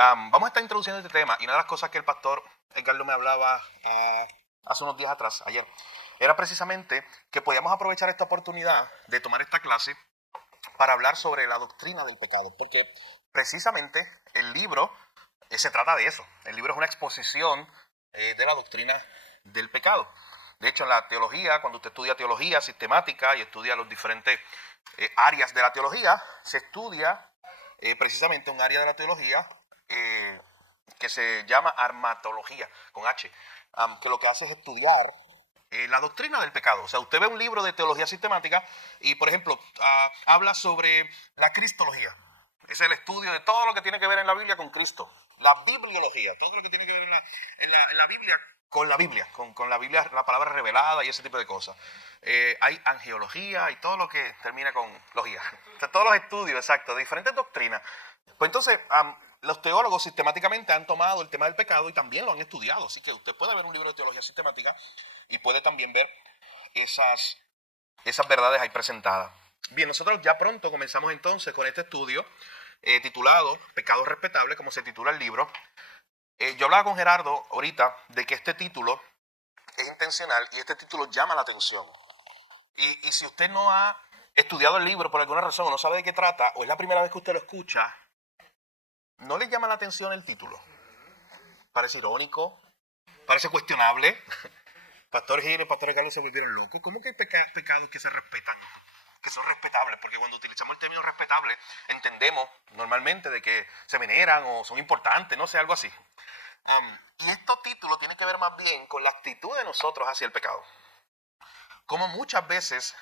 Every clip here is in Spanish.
Vamos a estar introduciendo este tema y una de las cosas que el pastor Edgardo me hablaba hace unos días atrás, ayer, era precisamente que podíamos aprovechar esta oportunidad de tomar esta clase para hablar sobre la doctrina del pecado, porque precisamente el libro se trata de eso. El libro es una exposición de la doctrina del pecado. De hecho, en la teología, cuando usted estudia teología sistemática y estudia los diferentes áreas de la teología, se estudia precisamente un área de la teología que se llama armatología, con H, que lo que hace es estudiar la doctrina del pecado. O sea, usted ve un libro de teología sistemática y, por ejemplo, habla sobre la cristología. Es el estudio de todo lo que tiene que ver en la Biblia con Cristo. La bibliología, todo lo que tiene que ver en la Biblia con la Biblia, con la Biblia, la palabra revelada y ese tipo de cosas. Hay angeología y todo lo que termina con logía. O sea, todos los estudios, exacto, de diferentes doctrinas. Pues entonces, los teólogos sistemáticamente han tomado el tema del pecado y también lo han estudiado. Así que usted puede ver un libro de teología sistemática y puede también ver esas verdades ahí presentadas. Bien, nosotros ya pronto comenzamos entonces con este estudio titulado Pecados Respetables, como se titula el libro. Yo hablaba con Gerardo ahorita de que este título es intencional y este título llama la atención. Y si usted no ha estudiado el libro por alguna razón o no sabe de qué trata, o es la primera vez que usted lo escucha, ¿no le llama la atención el título? Parece irónico, parece cuestionable. Pastor Gil y Pastor Carlos se volvieron locos. ¿Cómo que hay pecados que se respetan? Que son respetables, porque cuando utilizamos el término respetable entendemos normalmente de que se veneran o son importantes, no sé, algo así. Y estos títulos tienen que ver más bien con la actitud de nosotros hacia el pecado. Como muchas veces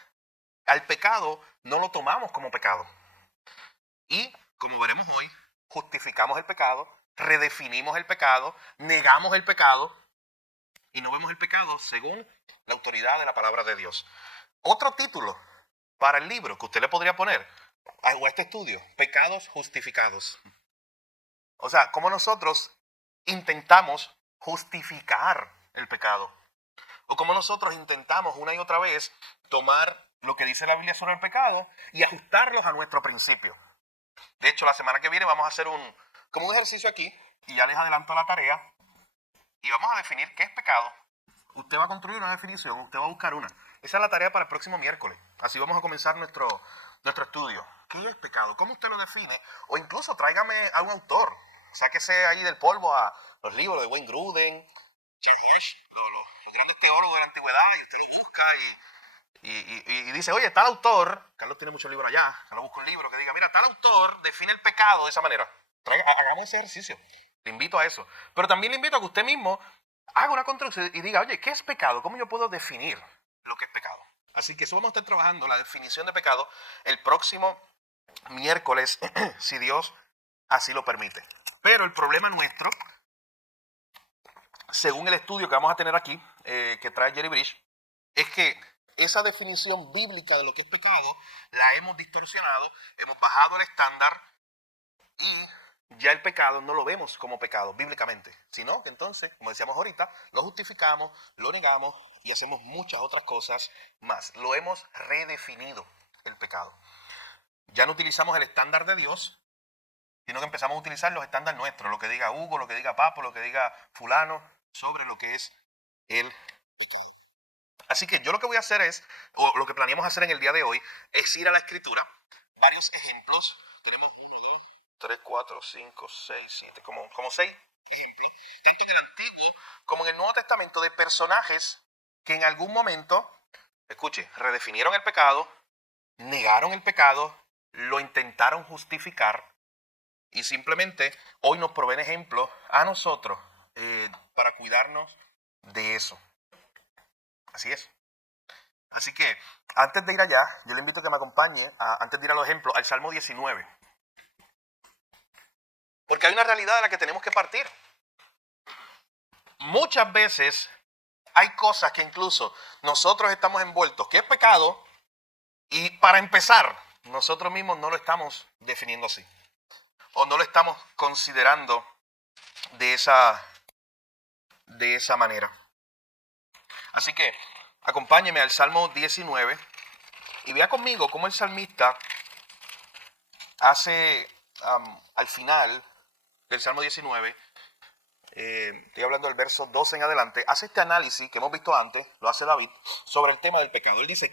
al pecado no lo tomamos como pecado. Y, como veremos hoy, justificamos el pecado, redefinimos el pecado, negamos el pecado y no vemos el pecado según la autoridad de la palabra de Dios. Otro título para el libro que usted le podría poner a este estudio: Pecados Justificados. O sea, cómo nosotros intentamos justificar el pecado. O cómo nosotros intentamos una y otra vez tomar lo que dice la Biblia sobre el pecado y ajustarlos a nuestro principio. De hecho, la semana que viene vamos a hacer como un ejercicio aquí, y ya les adelanto la tarea, y vamos a definir qué es pecado. Usted va a construir una definición, usted va a buscar una. Esa es la tarea para el próximo miércoles. Así vamos a comenzar nuestro estudio. ¿Qué es pecado? ¿Cómo usted lo define? O incluso tráigame a un autor. Sáquese ahí del polvo a los libros de Wayne Gruden, los grandes teólogos de la antigüedad, y usted lo busca y dice, oye, tal autor, Carlos tiene muchos libros allá, Carlos busca un libro que diga, mira, tal autor define el pecado de esa manera. Hagamos ese ejercicio. Le invito a eso. Pero también le invito a que usted mismo haga una construcción y diga, oye, ¿qué es pecado? ¿Cómo yo puedo definir lo que es pecado? Así que eso vamos a estar trabajando, la definición de pecado, el próximo miércoles, si Dios así lo permite. Pero el problema nuestro, según el estudio que vamos a tener aquí, que trae Jerry Bridge, es que esa definición bíblica de lo que es pecado la hemos distorsionado, hemos bajado el estándar y ya el pecado no lo vemos como pecado bíblicamente, sino que entonces, como decíamos ahorita, lo justificamos, lo negamos y hacemos muchas otras cosas más. Lo hemos redefinido el pecado. Ya no utilizamos el estándar de Dios, sino que empezamos a utilizar los estándares nuestros, lo que diga Hugo, lo que diga Papo, lo que diga fulano, sobre lo que es el. Así que yo lo que voy a hacer es, o lo que planeamos hacer en el día de hoy, es ir a la Escritura, varios ejemplos. Tenemos 1, 2, 3, 4, 5, 6, 7, como 6 ejemplos, tanto en el Antiguo como en el Nuevo Testamento, de personajes que en algún momento, escuche, redefinieron el pecado, negaron el pecado, lo intentaron justificar y simplemente hoy nos proveen ejemplos a nosotros para cuidarnos de eso. Así es. Así que antes de ir allá, yo le invito a que me acompañe, antes de ir a los ejemplos, al Salmo 19. Porque hay una realidad de la que tenemos que partir. Muchas veces hay cosas que incluso nosotros estamos envueltos, que es pecado, y para empezar, nosotros mismos no lo estamos definiendo así. O no lo estamos considerando de esa manera. Así que acompáñeme al Salmo 19 y vea conmigo cómo el salmista hace al final del Salmo 19, estoy hablando del verso 12 en adelante, hace este análisis que hemos visto antes, lo hace David, sobre el tema del pecado. Él dice,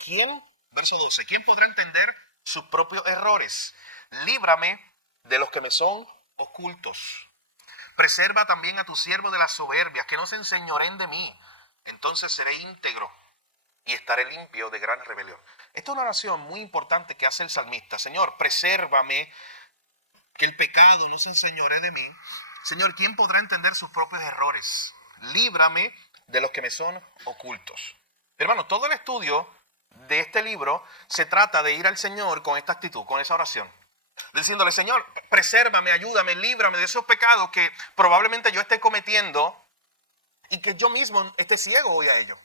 verso 12, ¿quién podrá entender sus propios errores? Líbrame de los que me son ocultos. Preserva también a tu siervo de las soberbias, que no se enseñoreen de mí. Entonces seré íntegro y estaré limpio de gran rebelión. Esta es una oración muy importante que hace el salmista. Señor, presérvame, que el pecado no se enseñoree de mí. Señor, ¿quién podrá entender sus propios errores? Líbrame de los que me son ocultos. Hermano, todo el estudio de este libro se trata de ir al Señor con esta actitud, con esa oración. Diciéndole, Señor, presérvame, ayúdame, líbrame de esos pecados que probablemente yo esté cometiendo y que yo mismo esté ciego hoy a ello.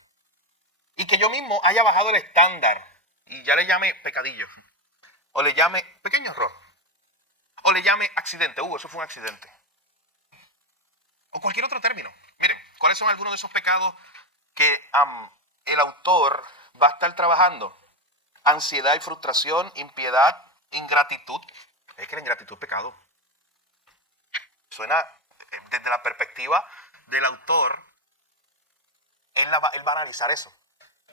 Y que yo mismo haya bajado el estándar y ya le llame pecadillo. O le llame pequeño error. O le llame accidente. Eso fue un accidente. O cualquier otro término. Miren, ¿cuáles son algunos de esos pecados que el autor va a estar trabajando? Ansiedad y frustración, impiedad, ingratitud. Es que la ingratitud es pecado. Suena, desde la perspectiva del autor, él va a analizar eso.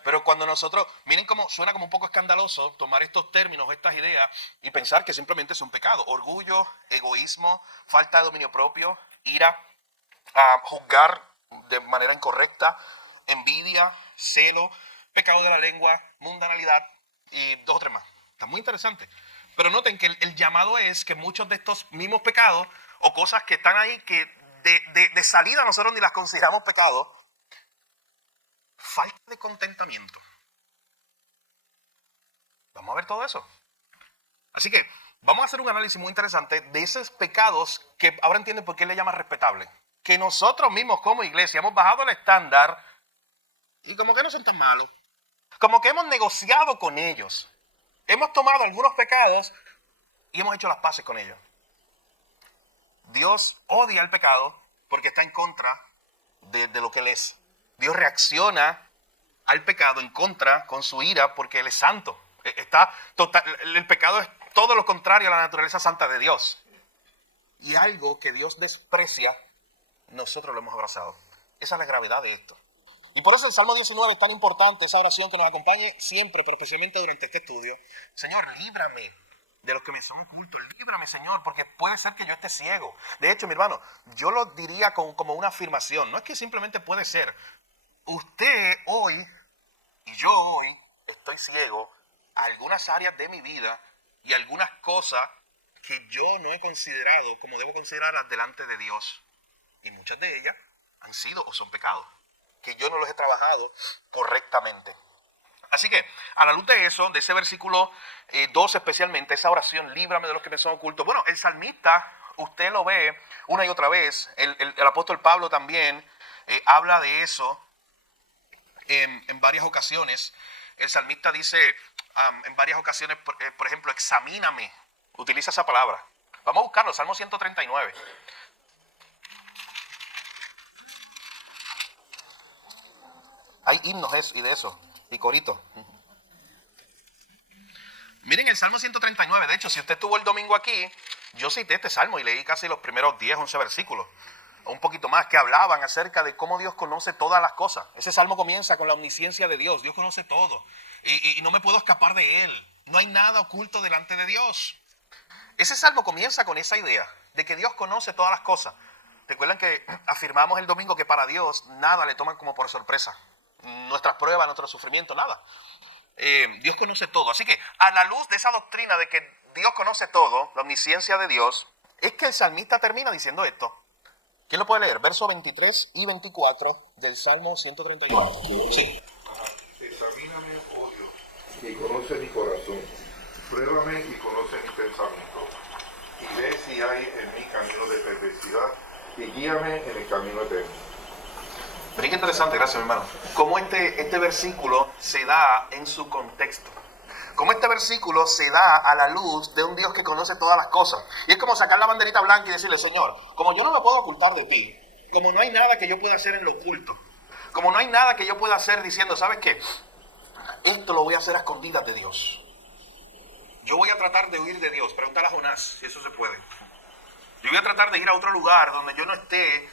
Pero cuando nosotros, miren cómo suena como un poco escandaloso tomar estos términos, estas ideas y pensar que simplemente son pecados. Orgullo, egoísmo, falta de dominio propio, ira, juzgar de manera incorrecta, envidia, celo, pecado de la lengua, mundanalidad y 2 o 3 más. Está muy interesante. Pero noten que el llamado es que muchos de estos mismos pecados o cosas que están ahí que de salida nosotros ni las consideramos pecados, falta de contentamiento. Vamos a ver todo eso. Así que vamos a hacer un análisis muy interesante de esos pecados que ahora entienden por qué le llama respetable. Que nosotros mismos como iglesia hemos bajado el estándar y como que no son tan malos. Como que hemos negociado con ellos. Hemos tomado algunos pecados y hemos hecho las paces con ellos. Dios odia el pecado porque está en contra de lo que Él es. Dios reacciona al pecado en contra con su ira porque Él es santo. El pecado es todo lo contrario a la naturaleza santa de Dios. Y algo que Dios desprecia, nosotros lo hemos abrazado. Esa es la gravedad de esto. Y por eso el Salmo 19 es tan importante, esa oración que nos acompañe siempre, pero especialmente durante este estudio. Señor, líbrame de los que me son ocultos. Líbrame, Señor, porque puede ser que yo esté ciego. De hecho, mi hermano, yo lo diría como una afirmación. No es que simplemente puede ser. Usted hoy y yo hoy estoy ciego a algunas áreas de mi vida y algunas cosas que yo no he considerado como debo considerarlas delante de Dios. Y muchas de ellas han sido o son pecados, que yo no los he trabajado correctamente. Así que, a la luz de eso, de ese versículo 12 especialmente, esa oración, líbrame de los que me son ocultos. Bueno, el salmista, usted lo ve una y otra vez, el apóstol Pablo también habla de eso en varias ocasiones. El salmista dice en varias ocasiones, por ejemplo, examíname, utiliza esa palabra. Vamos a buscarlo, Salmo 139. Hay himnos y de eso, y coritos. Miren el Salmo 139, de hecho, si usted estuvo el domingo aquí, yo cité este Salmo y leí casi los primeros 10, 11 versículos, o un poquito más, que hablaban acerca de cómo Dios conoce todas las cosas. Ese Salmo comienza con la omnisciencia de Dios, Dios conoce todo, y no me puedo escapar de Él, no hay nada oculto delante de Dios. Ese Salmo comienza con esa idea de que Dios conoce todas las cosas. Recuerdan que afirmamos el domingo que para Dios nada le toman como por sorpresa. Nuestras pruebas, nuestro sufrimiento, nada. Dios conoce todo. Así que a la luz de esa doctrina de que Dios conoce todo, la omnisciencia de Dios, es que el salmista termina diciendo esto. ¿Quién lo puede leer? Versos 23 y 24 del Salmo 131. Sí. Examíname, oh Dios, y conoce mi corazón. Pruébame y conoce mi pensamiento. Y ve si hay en mí camino de perversidad y guíame en el camino eterno. Miren qué interesante, gracias mi hermano. Cómo este versículo se da en su contexto. Cómo este versículo se da a la luz de un Dios que conoce todas las cosas. Y es como sacar la banderita blanca y decirle, Señor, como yo no me puedo ocultar de ti, como no hay nada que yo pueda hacer en lo oculto, como no hay nada que yo pueda hacer diciendo, ¿sabes qué? Esto lo voy a hacer a escondidas de Dios. Yo voy a tratar de huir de Dios. Preguntar a Jonás si eso se puede. Yo voy a tratar de ir a otro lugar donde yo no esté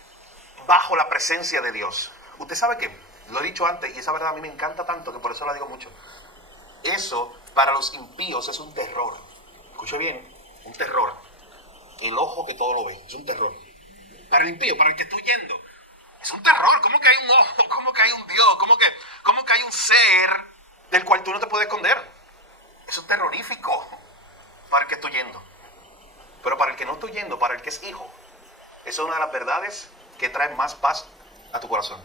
bajo la presencia de Dios. Usted sabe que, lo he dicho antes, y esa verdad a mí me encanta tanto que por eso la digo mucho. Eso para los impíos es un terror. Escuche bien, un terror. El ojo que todo lo ve, es un terror. Para el impío, para el que está huyendo, es un terror. ¿Cómo que hay un ojo? ¿Cómo que hay un Dios? ¿Cómo que hay un ser del cual tú no te puedes esconder? Eso es terrorífico para el que está huyendo. Pero para el que no está huyendo, para el que es hijo, esa es una de las verdades que trae más paz a tu corazón.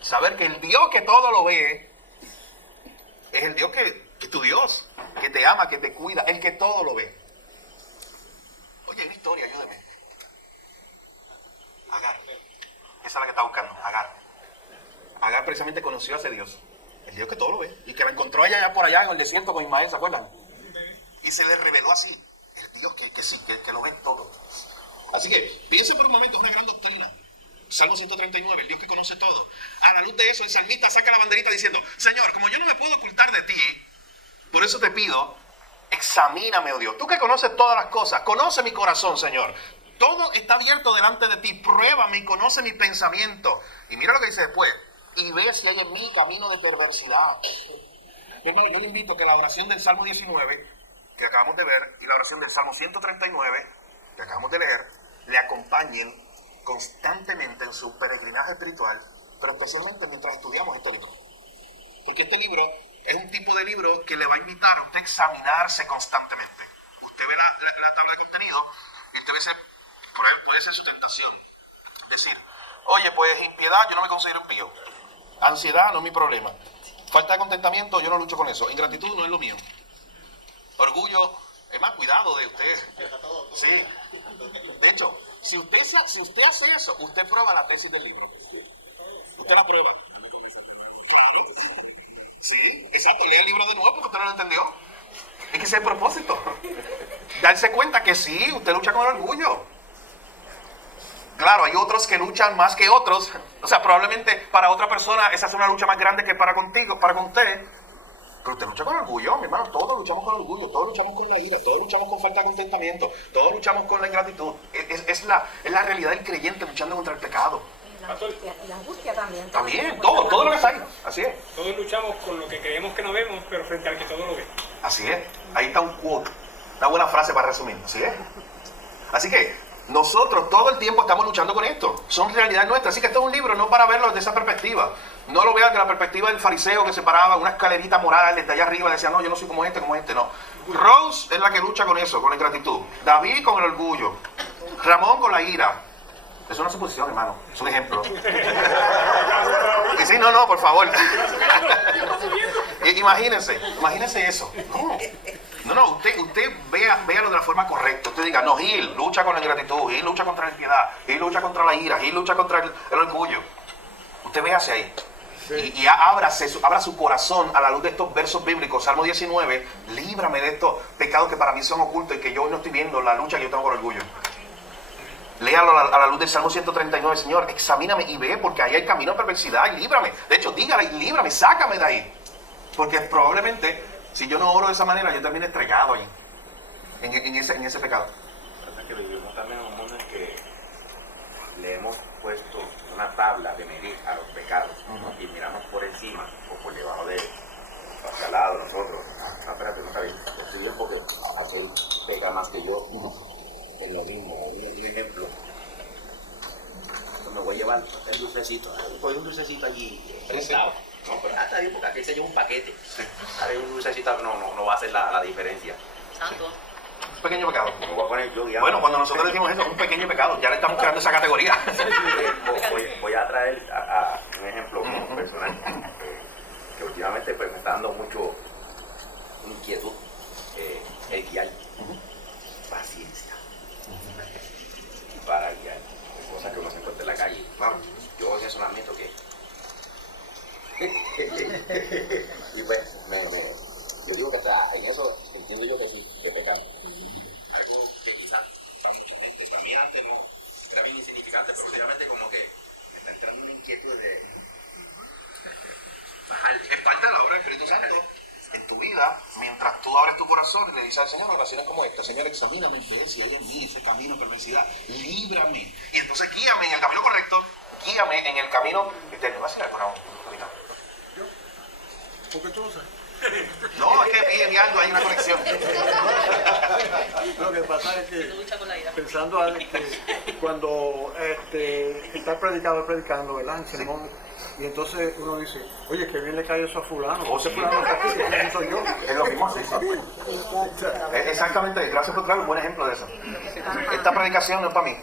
Saber que el Dios que todo lo ve es el Dios que es tu Dios, que te ama, que te cuida, el que todo lo ve. Oye, una historia, ayúdeme. Agar. Esa es la que está buscando, Agar. Agar precisamente conoció a ese Dios, el Dios que todo lo ve, y que la encontró allá por allá en el desierto con Ismael, ¿se acuerdan? Y se le reveló así, el Dios que sí, que lo ve todo. Así que piense por un momento, es una gran doctrina. Salmo 139, el Dios que conoce todo. A la luz de eso, el salmista saca la banderita diciendo, Señor, como yo no me puedo ocultar de ti, por eso te pido, examíname, oh Dios. Tú que conoces todas las cosas, conoce mi corazón, Señor. Todo está abierto delante de ti. Pruébame y conoce mi pensamiento. Y mira lo que dice después. Y ve si hay en mí camino de perversidad. Hermano, yo le invito a que la oración del Salmo 19, que acabamos de ver, y la oración del Salmo 139, que acabamos de leer, le acompañen constantemente en su peregrinaje espiritual, pero especialmente mientras estudiamos este libro. Porque este libro es un tipo de libro que le va a invitar a usted a examinarse constantemente. Usted ve la tabla de contenido y usted puede ser su tentación. Decir, oye, pues impiedad, yo no me considero impío. Ansiedad no es mi problema. Falta de contentamiento, yo no lucho con eso. Ingratitud no es lo mío. Orgullo, es más, cuidado de usted. Sí. De hecho, si usted hace eso, usted prueba la tesis del libro. Usted la prueba. Claro. Sí, exacto. Lea el libro de nuevo porque usted no lo entendió. Es que ese es el propósito. Darse cuenta que sí, usted lucha con el orgullo. Claro, hay otros que luchan más que otros. O sea, probablemente para otra persona esa es una lucha más grande que para contigo, para con usted. Pero usted lucha con orgullo, mi hermano. Todos luchamos con orgullo, todos luchamos con la ira, todos luchamos con falta de contentamiento, todos luchamos con la ingratitud. Es la realidad del creyente luchando contra el pecado. Y la angustia también. También, todo lo que está ahí. Así es. Todos luchamos con lo que creemos que no vemos, pero frente al que todo lo ve. Así es. Ahí está un quote. Una buena frase para resumir. Así es. Así que nosotros todo el tiempo estamos luchando con esto. Son realidades nuestras. Así que esto es un libro no para verlo desde esa perspectiva. No lo veas desde la perspectiva del fariseo que se paraba en una escalerita moral desde allá arriba y decía, no, yo no soy como este. No. Rose es la que lucha con eso, con la ingratitud. David con el orgullo. Ramón con la ira. Es una suposición, hermano. Es un ejemplo. Y sí, no, por favor. Imagínense eso. No, usted véalo de la forma correcta. Usted diga, no, Gil lucha con la ingratitud, Gil lucha contra la impiedad, Gil lucha contra la ira, Gil lucha contra el orgullo. Usted véase ahí. Sí. Y abra su corazón a la luz de estos versos bíblicos. Salmo 19, líbrame de estos pecados que para mí son ocultos y que yo no estoy viendo la lucha que yo tengo con orgullo. Léalo a la luz del Salmo 139, Señor, examíname y ve, porque ahí hay camino de perversidad y líbrame. De hecho, dígale, líbrame, sácame de ahí. Porque probablemente, si yo no oro de esa manera, yo termino entregado ahí, en ese pecado. Pasa que vivimos también en un mundo en que le hemos puesto una tabla de medir a los pecados, ¿no? Y miramos por encima o por debajo de hacia al lado nosotros. No, espérate, no está bien. Estoy bien porque aquel pega más que yo. Es lo mismo. Un ejemplo. Me voy a llevar el dulcecito. Coge un dulcecito allí prestado. No, pero está bien porque aquí se lleva un paquete. A ver, un dulcecito no va a hacer la diferencia. Santo. Un pequeño pecado. Me voy a poner yo, bueno, cuando nosotros decimos eso, un pequeño pecado, ya le estamos creando esa categoría. Voy a traer a un ejemplo personal que últimamente pues, me está dando mucho inquietud el guiar. Paciencia para guiar. Hay cosas que uno se encuentra en la calle. Claro. Yo en eso lo admito que y pues yo digo que hasta en eso entiendo yo que sí, que pecado. Algo que quizás para mucha gente, para mí antes no era bien insignificante, pero últimamente como que me está entrando una inquietud de bajar. Es parte de la obra del Espíritu Santo. en tu vida mientras tú abres tu corazón y le dices al Señor oraciones como esta: Señor, examíname y ve si hay en mí ese camino de perversidad, líbrame. Y entonces guíame en el camino correcto, guíame en el camino eterno. ¿Vas a decir algo, Raúl? ¿Por qué tú lo sabes? No, es que viendo hay una conexión. Lo que pasa es que, pensando que cuando está el predicador predicando, ¿verdad? En sermón, y entonces uno dice, oye, que bien le cae eso a fulano. Oh, sí. Fulano está aquí, que no soy yo. Es lo mismo, sí. Exactamente, gracias por traer un buen ejemplo de eso. Esta predicación no es para mí.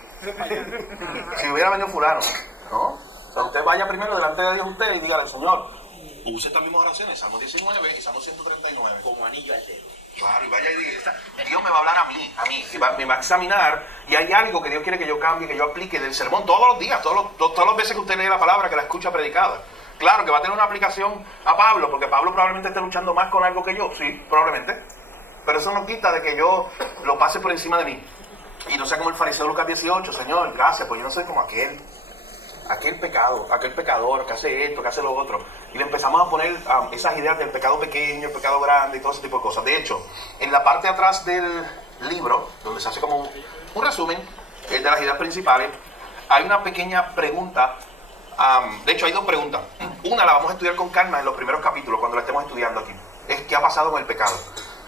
Si hubiera venido fulano, ¿no? O sea, usted vaya primero delante de Dios usted y dígale: Señor, use estas mismas oraciones, Salmo 19 y Salmo 139. Como anillo al dedo. Claro, y vaya y diga: Dios me va a hablar a mí, me va a examinar, y hay algo que Dios quiere que yo cambie, que yo aplique del sermón todos los días, todas las veces que usted lee la palabra, que la escucha predicada. Claro que va a tener una aplicación a Pablo, porque Pablo probablemente esté luchando más con algo que yo, sí, probablemente, pero eso no quita de que yo lo pase por encima de mí, y no sea como el fariseo de Lucas 18, Señor, gracias, pues yo no soy como aquel pecador que hace esto, que hace lo otro. Y le empezamos a poner esas ideas del pecado pequeño, el pecado grande y todo ese tipo de cosas. De hecho, en la parte de atrás del libro, donde se hace como un resumen de las ideas principales, hay una pequeña pregunta. De hecho, hay dos preguntas. Una la vamos a estudiar con calma en los primeros capítulos, cuando la estemos estudiando aquí. Es: ¿qué ha pasado con el pecado?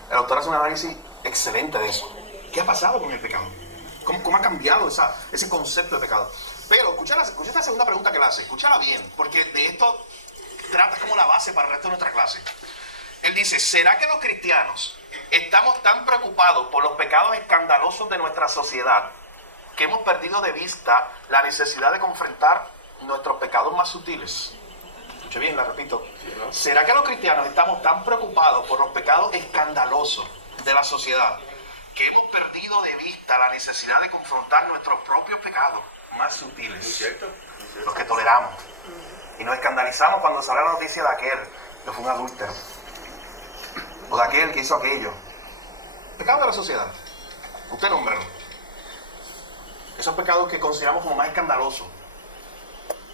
El autor hace un análisis excelente de eso. ¿Qué ha pasado con el pecado? ¿Cómo ha cambiado ese concepto de pecado? Pero escucha esta segunda pregunta que le hace, escúchala bien, porque de esto trata como la base para el resto de nuestra clase. Él dice: ¿será que los cristianos estamos tan preocupados por los pecados escandalosos de nuestra sociedad que hemos perdido de vista la necesidad de confrontar nuestros pecados más sutiles? Escuche bien, la repito. ¿Será que los cristianos estamos tan preocupados por los pecados escandalosos de la sociedad que hemos perdido de vista la necesidad de confrontar nuestros propios pecados más sutiles? ¿Es cierto? Los que toleramos. Y nos escandalizamos cuando sale la noticia de aquel que fue un adúltero, o de aquel que hizo aquello. Pecado de la sociedad. Usted nómbrelo. Esos pecados que consideramos como más escandalosos.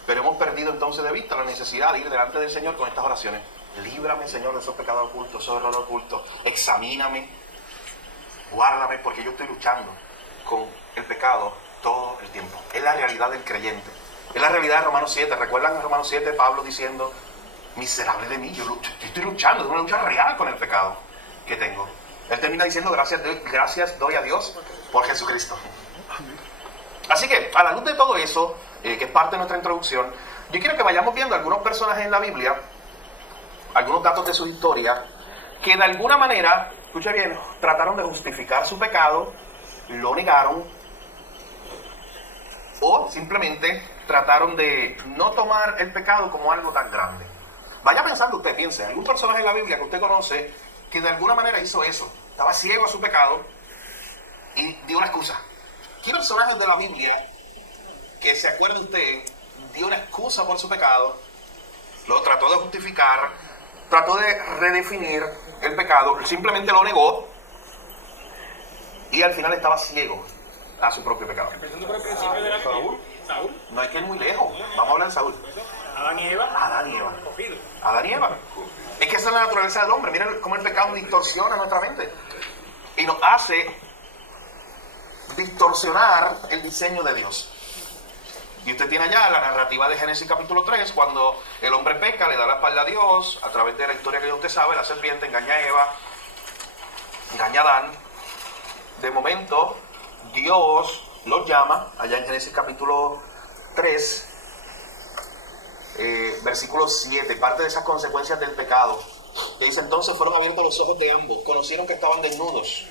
Pero hemos perdido entonces de vista la necesidad de ir delante del Señor con estas oraciones: líbrame, Señor, de esos pecados ocultos, esos errores ocultos. Examíname, guárdame, porque yo estoy luchando con el pecado todo el tiempo. Es la realidad del creyente. Es la realidad de Romanos 7. ¿Recuerdan en Romanos 7 Pablo diciendo: miserable de mí, yo estoy luchando, es una lucha real con el pecado que tengo? Él termina diciendo: gracias doy a Dios por Jesucristo. Así que, a la luz de todo eso, que es parte de nuestra introducción, yo quiero que vayamos viendo algunos personajes en la Biblia, algunos datos de su historia, que de alguna manera, escucha bien, trataron de justificar su pecado, lo negaron, o simplemente trataron de no tomar el pecado como algo tan grande. Vaya pensando usted, piense, algún personaje en la Biblia que usted conoce que de alguna manera hizo eso, estaba ciego a su pecado y dio una excusa. ¿Qué personajes de la Biblia que se acuerde usted dio una excusa por su pecado, lo trató de justificar, trató de redefinir el pecado, simplemente lo negó y al final estaba ciego a su propio pecado? Empezando por el principio de la Saúl. No hay que ir muy lejos. Vamos a hablar de Saúl. Adán y Eva. Adán y Eva. Cogido. Adán y Eva. Es que esa es la naturaleza del hombre. Miren cómo el pecado distorsiona nuestra mente y nos hace distorsionar el diseño de Dios. Y usted tiene allá la narrativa de Génesis capítulo 3, cuando el hombre peca, le da la espalda a Dios, a través de la historia que usted sabe, la serpiente engaña a Eva, engaña a Adán. De momento, Dios los llama, allá en Génesis capítulo 3, versículo 7, parte de esas consecuencias del pecado. Que dice: entonces fueron abiertos los ojos de ambos, conocieron que estaban desnudos.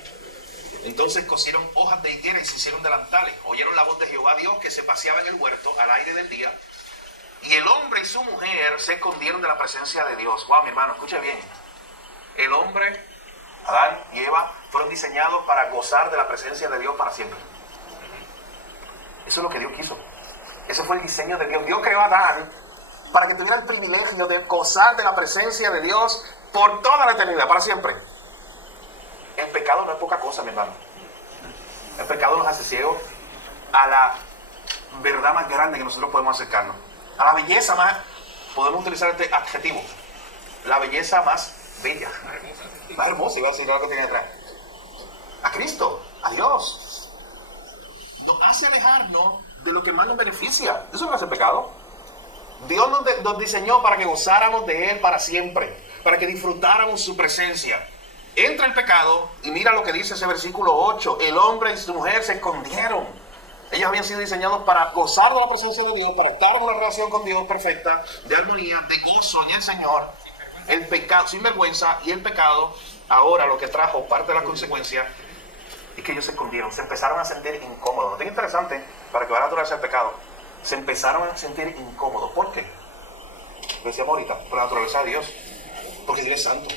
Entonces cosieron hojas de higuera y se hicieron delantales. Oyeron la voz de Jehová Dios que se paseaba en el huerto al aire del día. Y el hombre y su mujer se escondieron de la presencia de Dios. Wow, mi hermano, escuche bien. El hombre, Adán y Eva, fueron diseñados para gozar de la presencia de Dios para siempre. Eso es lo que Dios quiso. Ese fue el diseño de Dios. Dios creó a Adán para que tuviera el privilegio de gozar de la presencia de Dios por toda la eternidad, para siempre. El pecado no es poca cosa, mi hermano. El pecado nos hace ciegos a la verdad más grande que nosotros podemos acercarnos. A la belleza más, podemos utilizar este adjetivo, la belleza más bella, más hermosa, iba a decir algo que tiene detrás. A Cristo, a Dios. Nos hace alejarnos de lo que más nos beneficia. Eso no hace pecado. Dios nos diseñó para que gozáramos de Él para siempre, para que disfrutáramos su presencia. Entra el pecado y mira lo que dice ese versículo 8. El hombre y su mujer se escondieron. Ellos habían sido diseñados para gozar de la presencia de Dios, para estar en una relación con Dios perfecta, de armonía, de gozo en el Señor. El pecado, sin vergüenza, y el pecado, ahora lo que trajo, parte de las consecuencias, es que ellos se escondieron, se empezaron a sentir incómodos. ¿No es interesante? Para que van a naturaleza el pecado. Se empezaron a sentir incómodos. ¿Por qué? Lo decíamos ahorita, por la naturaleza de Dios. Porque Dios es santo.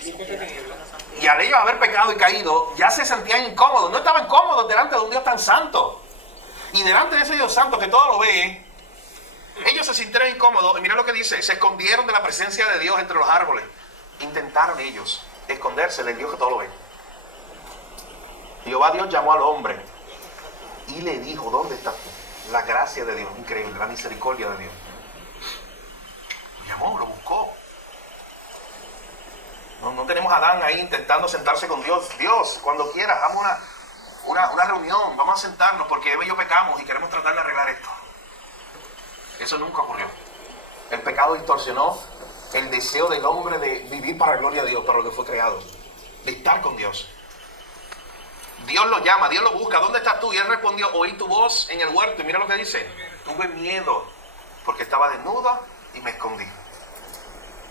Y al ellos haber pecado y caído, ya se sentían incómodos. No estaban cómodos delante de un Dios tan santo. Y delante de ese Dios santo que todo lo ve, ellos se sintieron incómodos. Y mira lo que dice: se escondieron de la presencia de Dios entre los árboles. Intentaron ellos esconderse del Dios que todo lo ve. Jehová Dios llamó al hombre y le dijo: ¿dónde estás tú? La gracia de Dios, increíble, la misericordia de Dios. Lo llamó, lo buscó. No tenemos a Adán ahí intentando sentarse con Dios. Dios, cuando quieras, hagamos una reunión, vamos a sentarnos porque Eva y yo pecamos y queremos tratar de arreglar esto. Eso nunca ocurrió. El pecado distorsionó el deseo del hombre de vivir para la gloria de Dios, para lo que fue creado, de estar con Dios. Dios lo llama, Dios lo busca. ¿Dónde estás tú? Y él respondió: oí tu voz en el huerto. Y mira lo que dice: tuve miedo porque estaba desnuda y me escondí.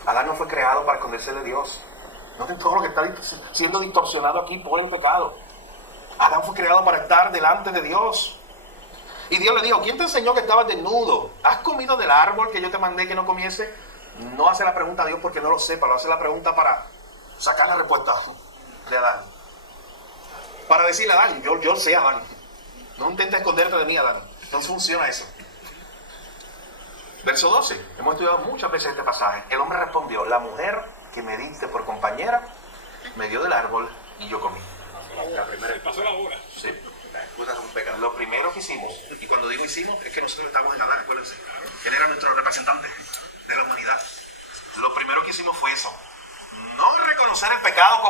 Adán no fue creado para esconderse de Dios. Noten todo lo que está siendo distorsionado aquí por el pecado. Adán fue creado para estar delante de Dios. Y Dios le dijo: ¿quién te enseñó que estabas desnudo? ¿Has comido del árbol que yo te mandé que no comiese? No hace la pregunta a Dios porque no lo sepa, lo hace la pregunta para sacar la respuesta de Adán. Para decirle a Adán: yo sé, Adán. No intentes esconderte de mí, Adán. No funciona eso. Verso 12. Hemos estudiado muchas veces este pasaje. El hombre respondió: la mujer que me diste por compañera me dio del árbol y yo comí. La primera Pasó la hora. Sí. Las excusas son un pecado. Lo primero que hicimos, y cuando digo hicimos, es que nosotros estamos en Adán, acuérdense. Él era nuestro representante de la humanidad. Lo primero que hicimos fue eso. No reconocer el pecado,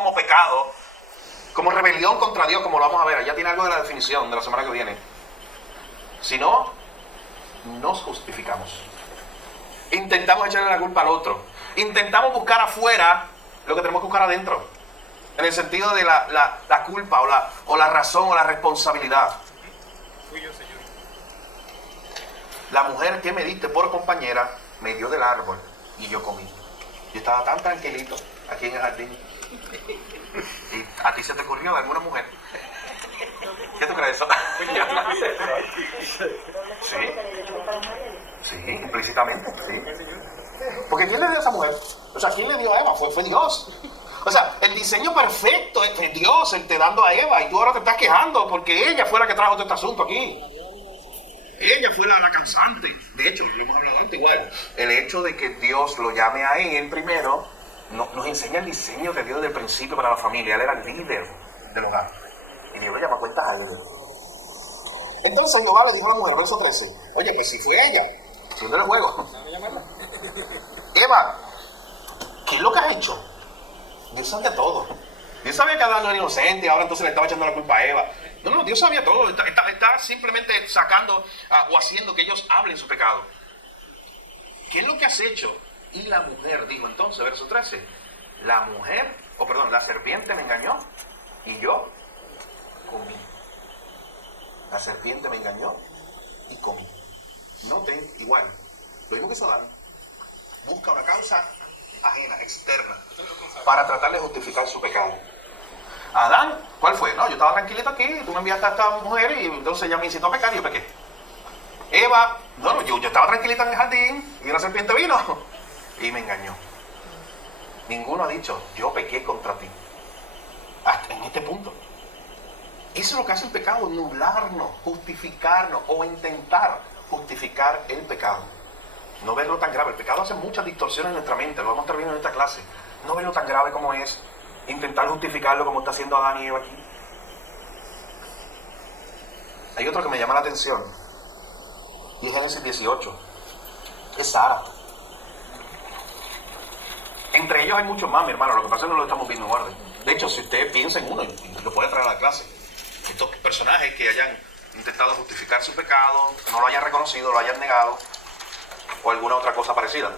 como rebelión contra Dios, como lo vamos a ver. Allá tiene algo de la definición de la semana que viene. Sino, nos justificamos. Intentamos echarle la culpa al otro. Intentamos buscar afuera lo que tenemos que buscar adentro. En el sentido de la culpa o la razón o la responsabilidad. Fui yo, Señor. La mujer que me diste por compañera me dio del árbol y yo comí. Yo estaba tan tranquilito aquí en el jardín. ¿Y a ti se te ocurrió de alguna mujer? ¿Qué tú crees eso? Sí. Sí, implícitamente, sí. Porque ¿quién le dio a esa mujer? O sea, ¿quién le dio a Eva? Fue Dios. O sea, el diseño perfecto es Dios, el te dando a Eva, y tú ahora te estás quejando porque ella fue la que trajo todo este asunto aquí. Ella fue la causante. De hecho, lo hemos hablado antes igual. El hecho de que Dios lo llame a él primero nos enseña el diseño de Dios desde el principio para la familia. Él era el líder del hogar. Y Dios lo llama a cuentas a él. Entonces Jehová le dijo a la mujer, verso 13: oye, pues si fue ella, siendo el juego. Eva, ¿qué es lo que has hecho? Dios sabía todo. Dios sabía que Adán no era inocente y ahora entonces le estaba echando la culpa a Eva. No, Dios sabía todo. Está simplemente sacando o haciendo que ellos hablen su pecado. ¿Qué es lo que has hecho? Y la mujer dijo entonces, verso 13: la serpiente me engañó y yo comí. La serpiente me engañó y comí. Noten, igual, lo mismo que hizo Adán. Busca una causa ajena, externa, para tratar de justificar su pecado. Adán, ¿cuál fue? No, yo estaba tranquilito aquí, tú me enviaste a esta mujer y entonces ella me incitó a pecar y yo pequé. Eva, no, yo estaba tranquilito en el jardín y una serpiente vino y me engañó. Ninguno ha dicho, yo pequé contra ti. Hasta en este punto. Eso es lo que hace el pecado, nublarnos, justificarnos o intentar justificar el pecado. No verlo tan grave. El pecado hace muchas distorsiones en nuestra mente, lo vamos a estar viendo en esta clase. No verlo tan grave como es, intentar justificarlo como está haciendo Adán y Eva aquí. Hay otro que me llama la atención, y es Génesis 18. Es Sara. Entre ellos hay muchos más, mi hermano, lo que pasa es que no lo estamos viendo en orden. De hecho, si usted piensa en uno, y lo puede traer a la clase, estos personajes que hayan intentado justificar su pecado, no lo hayan reconocido, lo hayan negado, o alguna otra cosa parecida.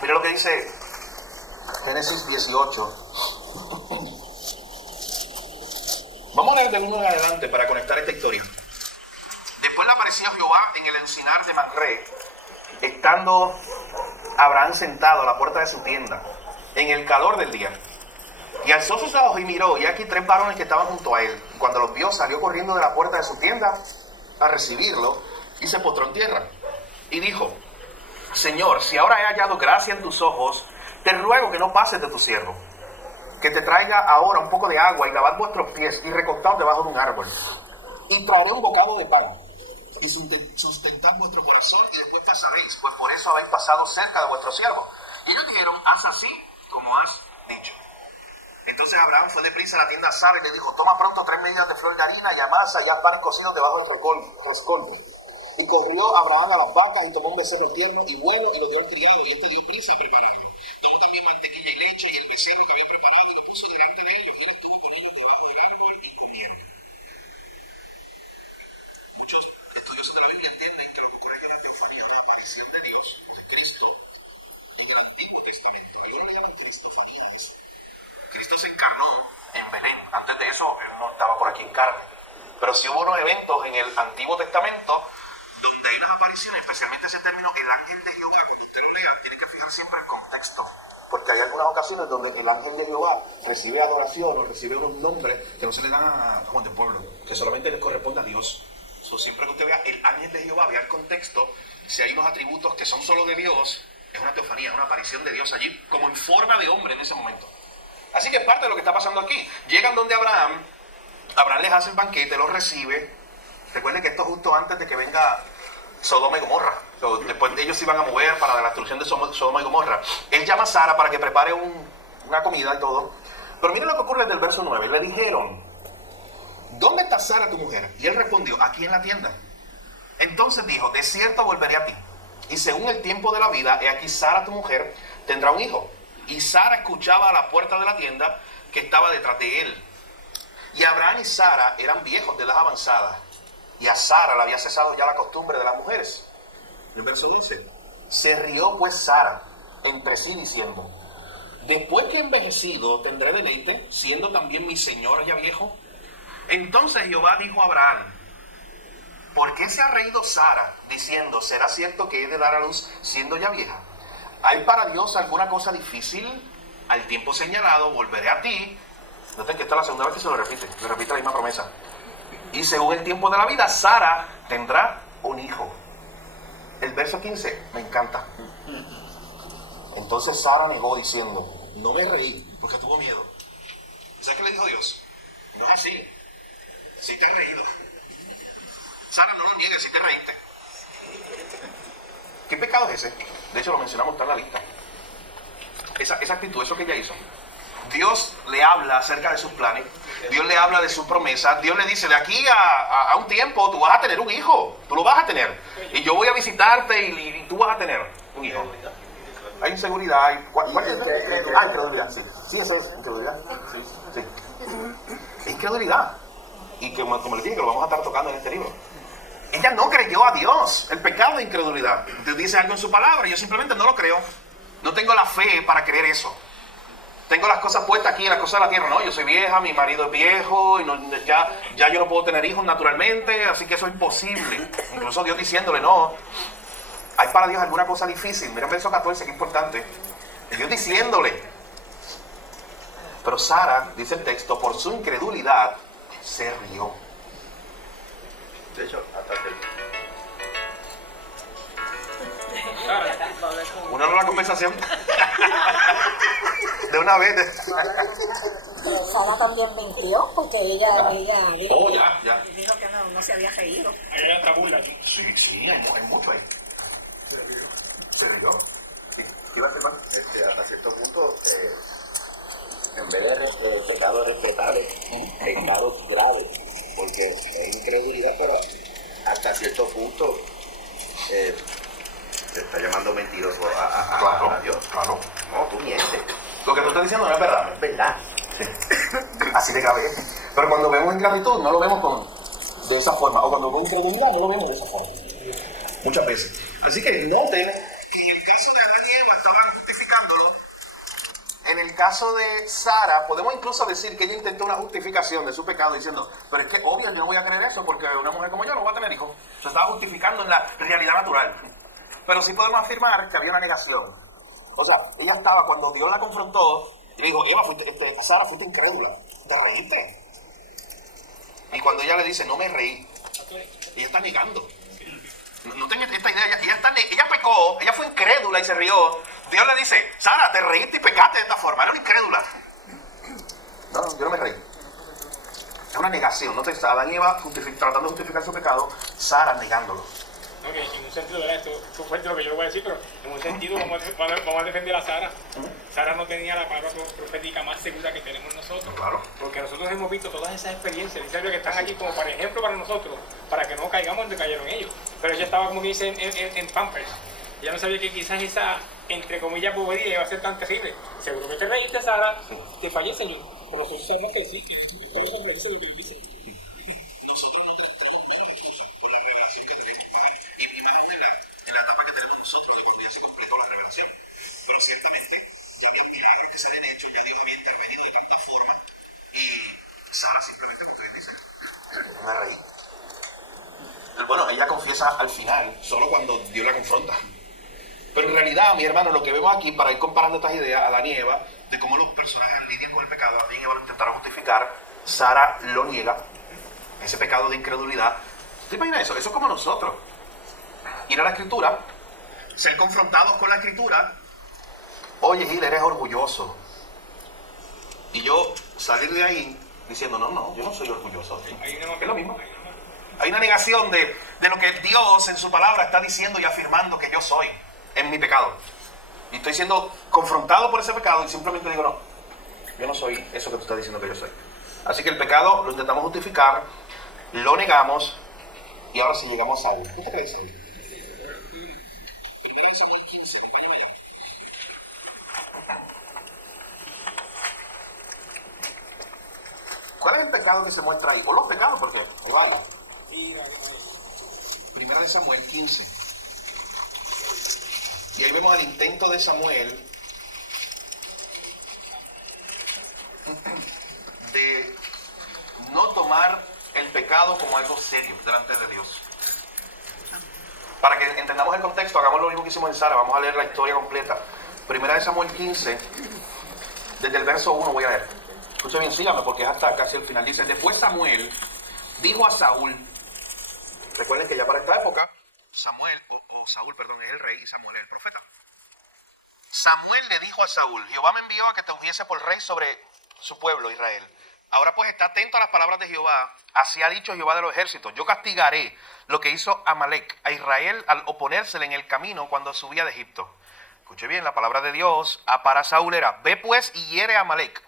Mire lo que dice Génesis 18. Vamos a leer del 1 en adelante para conectar esta historia. Después le apareció Jehová en el encinar de Mamré, estando Abraham sentado a la puerta de su tienda, en el calor del día. Y alzó sus ojos y miró, y aquí 3 varones que estaban junto a él. Y cuando los vio, salió corriendo de la puerta de su tienda a recibirlo, y se postró en tierra. Y dijo: Señor, si ahora he hallado gracia en tus ojos, te ruego que no pases de tu siervo, que te traiga ahora un poco de agua y lavad vuestros pies y recostaos debajo de un árbol. Y traeré un bocado de pan y sustentad vuestro corazón y después pasaréis, pues por eso habéis pasado cerca de vuestro siervo. Y ellos dijeron: haz así como has dicho. Entonces Abraham fue deprisa a la tienda de Sara y le dijo: toma pronto 3 medidas de flor de harina y amasa y haz pan cocido debajo de rescoldo. Y corrió Abraham a las vacas y tomó un becerro tierno y bueno y lo dio al criado, y este dio prisa a prepararlo. Y también mantequilla y leche y el becerro que había preparado y lo puso delante de ellos y le tuvo con ellos debajo y comieron. Muchos estudiosos de la Biblia entienden que lo contrario a la teofanía de aparición de Dios, de Cristo, en el Antiguo Testamento. Ahora le llaman cristofanías. Cristo se encarnó en Belén. Antes de eso, él no estaba por aquí en carne. Pero sí hubo unos eventos en el Antiguo Testamento donde hay unas apariciones, especialmente ese término, el ángel de Jehová. Cuando usted lo lea, tiene que fijar siempre el contexto. Porque hay algunas ocasiones donde el ángel de Jehová recibe adoración o recibe unos nombres que no se le dan a Juan de Pueblo, que solamente les corresponde a Dios. Siempre que usted vea el ángel de Jehová, vea el contexto. Si hay unos atributos que son solo de Dios, es una teofanía, es una aparición de Dios allí, como en forma de hombre en ese momento. Así que es parte de lo que está pasando aquí. Llegan donde Abraham les hace el banquete, los recibe. Recuerden que esto es justo antes de que venga Sodoma y Gomorra. Después de ellos se iban a mover para la destrucción de Sodoma y Gomorra. Él llama a Sara para que prepare una comida y todo. Pero miren lo que ocurre desde el verso 9. Le dijeron: ¿dónde está Sara tu mujer? Y él respondió: aquí en la tienda. Entonces dijo: de cierto volveré a ti, y según el tiempo de la vida, he aquí Sara tu mujer tendrá un hijo. Y Sara escuchaba a la puerta de la tienda que estaba detrás de él. Y Abraham y Sara eran viejos de edad avanzada, y a Sara le había cesado ya la costumbre de las mujeres. El verso dice: se rió pues Sara entre sí diciendo: después que he envejecido tendré deleite, siendo también mi señor ya viejo. Entonces Jehová dijo a Abraham: ¿por qué se ha reído Sara diciendo: será cierto que he de dar a luz siendo ya vieja? ¿Hay para Dios alguna cosa difícil? Al tiempo señalado volveré a ti. Noten que esta es la segunda vez que se lo repite. Le repite la misma promesa. Y según el tiempo de la vida, Sara tendrá un hijo. El verso 15 me encanta. Entonces Sara negó diciendo: no me reí porque tuvo miedo. ¿Sabes qué le dijo Dios? No es así. Sí te has reído. Sara, no lo niegues, sí te reíste. ¿Qué pecado es ese? De hecho lo mencionamos, está en la lista. Esa actitud, eso que ella hizo. Dios le habla acerca de sus planes. Dios le habla de su promesa. Dios le dice: de aquí a un tiempo tú vas a tener un hijo. Tú lo vas a tener. Y yo voy a visitarte y tú vas a tener un hijo. Hay inseguridad. Hay, ¿cuál es? Incredulidad. Sí. Sí, eso es incredulidad. Sí. Es incredulidad. Y como les dije, que lo vamos a estar tocando en este libro. Ella no creyó a Dios. El pecado de incredulidad. Dios dice algo en su palabra y yo simplemente no lo creo. No tengo la fe para creer eso. Tengo las cosas puestas aquí, las cosas de la tierra. No, yo soy vieja, mi marido es viejo, y no, ya yo no puedo tener hijos naturalmente, así que eso es imposible. Incluso Dios diciéndole: no, ¿hay para Dios alguna cosa difícil? Mira el verso 14, que importante. Dios diciéndole. Pero Sara, dice el texto, por su incredulidad, se rió. De hecho, hasta que... Una nueva conversación. De una vez. Sara también mintió porque ella dijo, Oh, ya. dijo que no se había reído. Hay otra burla. Sí, hay mucho ahí. Se rió. Sí. ¿Iba a ser más? hasta cierto punto, en vez de pecados respetables, pecados graves, porque es incredulidad, pero hasta cierto punto Se está llamando mentiroso Claro, a Dios. claro. No, tú mientes. Lo que tú estás diciendo no es verdad. Es verdad. Así de grave es. Pero cuando vemos ingratitud no lo vemos de esa forma. O cuando vemos incredulidad no lo vemos de esa forma. Muchas veces. Así que noten que en el caso de Adán y Eva estaban justificándolo. En el caso de Sara, podemos incluso decir que ella intentó una justificación de su pecado diciendo, pero es que obvio yo no voy a creer eso porque una mujer como yo no va a tener hijos. Se estaba justificando en la realidad natural. Pero sí podemos afirmar que había una negación. O sea, ella estaba, cuando Dios la confrontó, y dijo, Eva, Sara, fuiste incrédula, te reíste. Y cuando ella le dice, no me reí, ella está negando. No tengo esta idea, ella pecó, ella fue incrédula y se rió. Dios le dice, Sara, te reíste y pecaste de esta forma, era una incrédula. No, yo no me reí. Es una negación, ¿no? Adán y Eva tratando de justificar su pecado, Sara negándolo. No, que en un sentido, ¿verdad? Esto es fuerte lo que yo le voy a decir, pero en un sentido vamos a defender a Sara. Sara no tenía la palabra profética más segura que tenemos nosotros. Claro. Porque nosotros hemos visto todas esas experiencias, dice que están aquí como para ejemplo para nosotros, para que no caigamos donde cayeron ellos. Pero ella estaba, como que dice, en Pampers. Ella no sabía que quizás esa, entre comillas, bobería iba a ser tan terrible. Seguro que te reíste, Sara, te fallé, Señor. Pero nosotros sabemos que sí, en la etapa que tenemos nosotros de cuando ya se completó la revelación. Pero ciertamente ya había milagros que se habían hecho, ya Dios había intervenido de tanta forma. Y Sara simplemente dice, me reí. Pero bueno, ella confiesa al final, solo cuando Dios la confronta. Pero en realidad, mi hermano, lo que vemos aquí, para ir comparando estas ideas, Adán y Eva, de cómo los personajes lidian con el pecado, Adán y Eva lo intentaron justificar, Sara lo niega, ese pecado de incredulidad. ¿Te imaginas eso? Eso es como nosotros. Ir a la Escritura, ser confrontados con la Escritura. Oye, Gil, eres orgulloso. Y yo salir de ahí diciendo, no, yo no soy orgulloso. Es lo mismo. Hay una negación de lo que Dios en su palabra está diciendo y afirmando que yo soy en mi pecado. Y estoy siendo confrontado por ese pecado y simplemente digo, no, yo no soy eso que tú estás diciendo que yo soy. Así que el pecado lo intentamos justificar, lo negamos y ahora sí llegamos a Saúl. ¿Qué te crees, Saúl? Primero de Samuel 15, acompáñame allá. ¿Cuál es el pecado que se muestra ahí? O los pecados, porque hay varios. Primera de Samuel 15. Y ahí vemos el intento de Samuel de no tomar el pecado como algo serio delante de Dios. Para que entendamos el contexto, hagamos lo mismo que hicimos en Sara. Vamos a leer la historia completa. Primera de Samuel 15, desde el verso 1 voy a leer. Escuche bien, sígame porque es hasta casi el final. Dice, después Samuel dijo a Saúl, recuerden que ya para esta época, Saúl es el rey y Samuel es el profeta. Samuel le dijo a Saúl, Jehová me envió a que te ungiese por rey sobre su pueblo Israel. Ahora pues está atento a las palabras de Jehová. Así ha dicho Jehová de los ejércitos, yo castigaré lo que hizo Amalek a Israel al oponérsele en el camino cuando subía de Egipto. Escuche bien, la palabra de Dios para Saúl era, ve pues y hiere a Amalek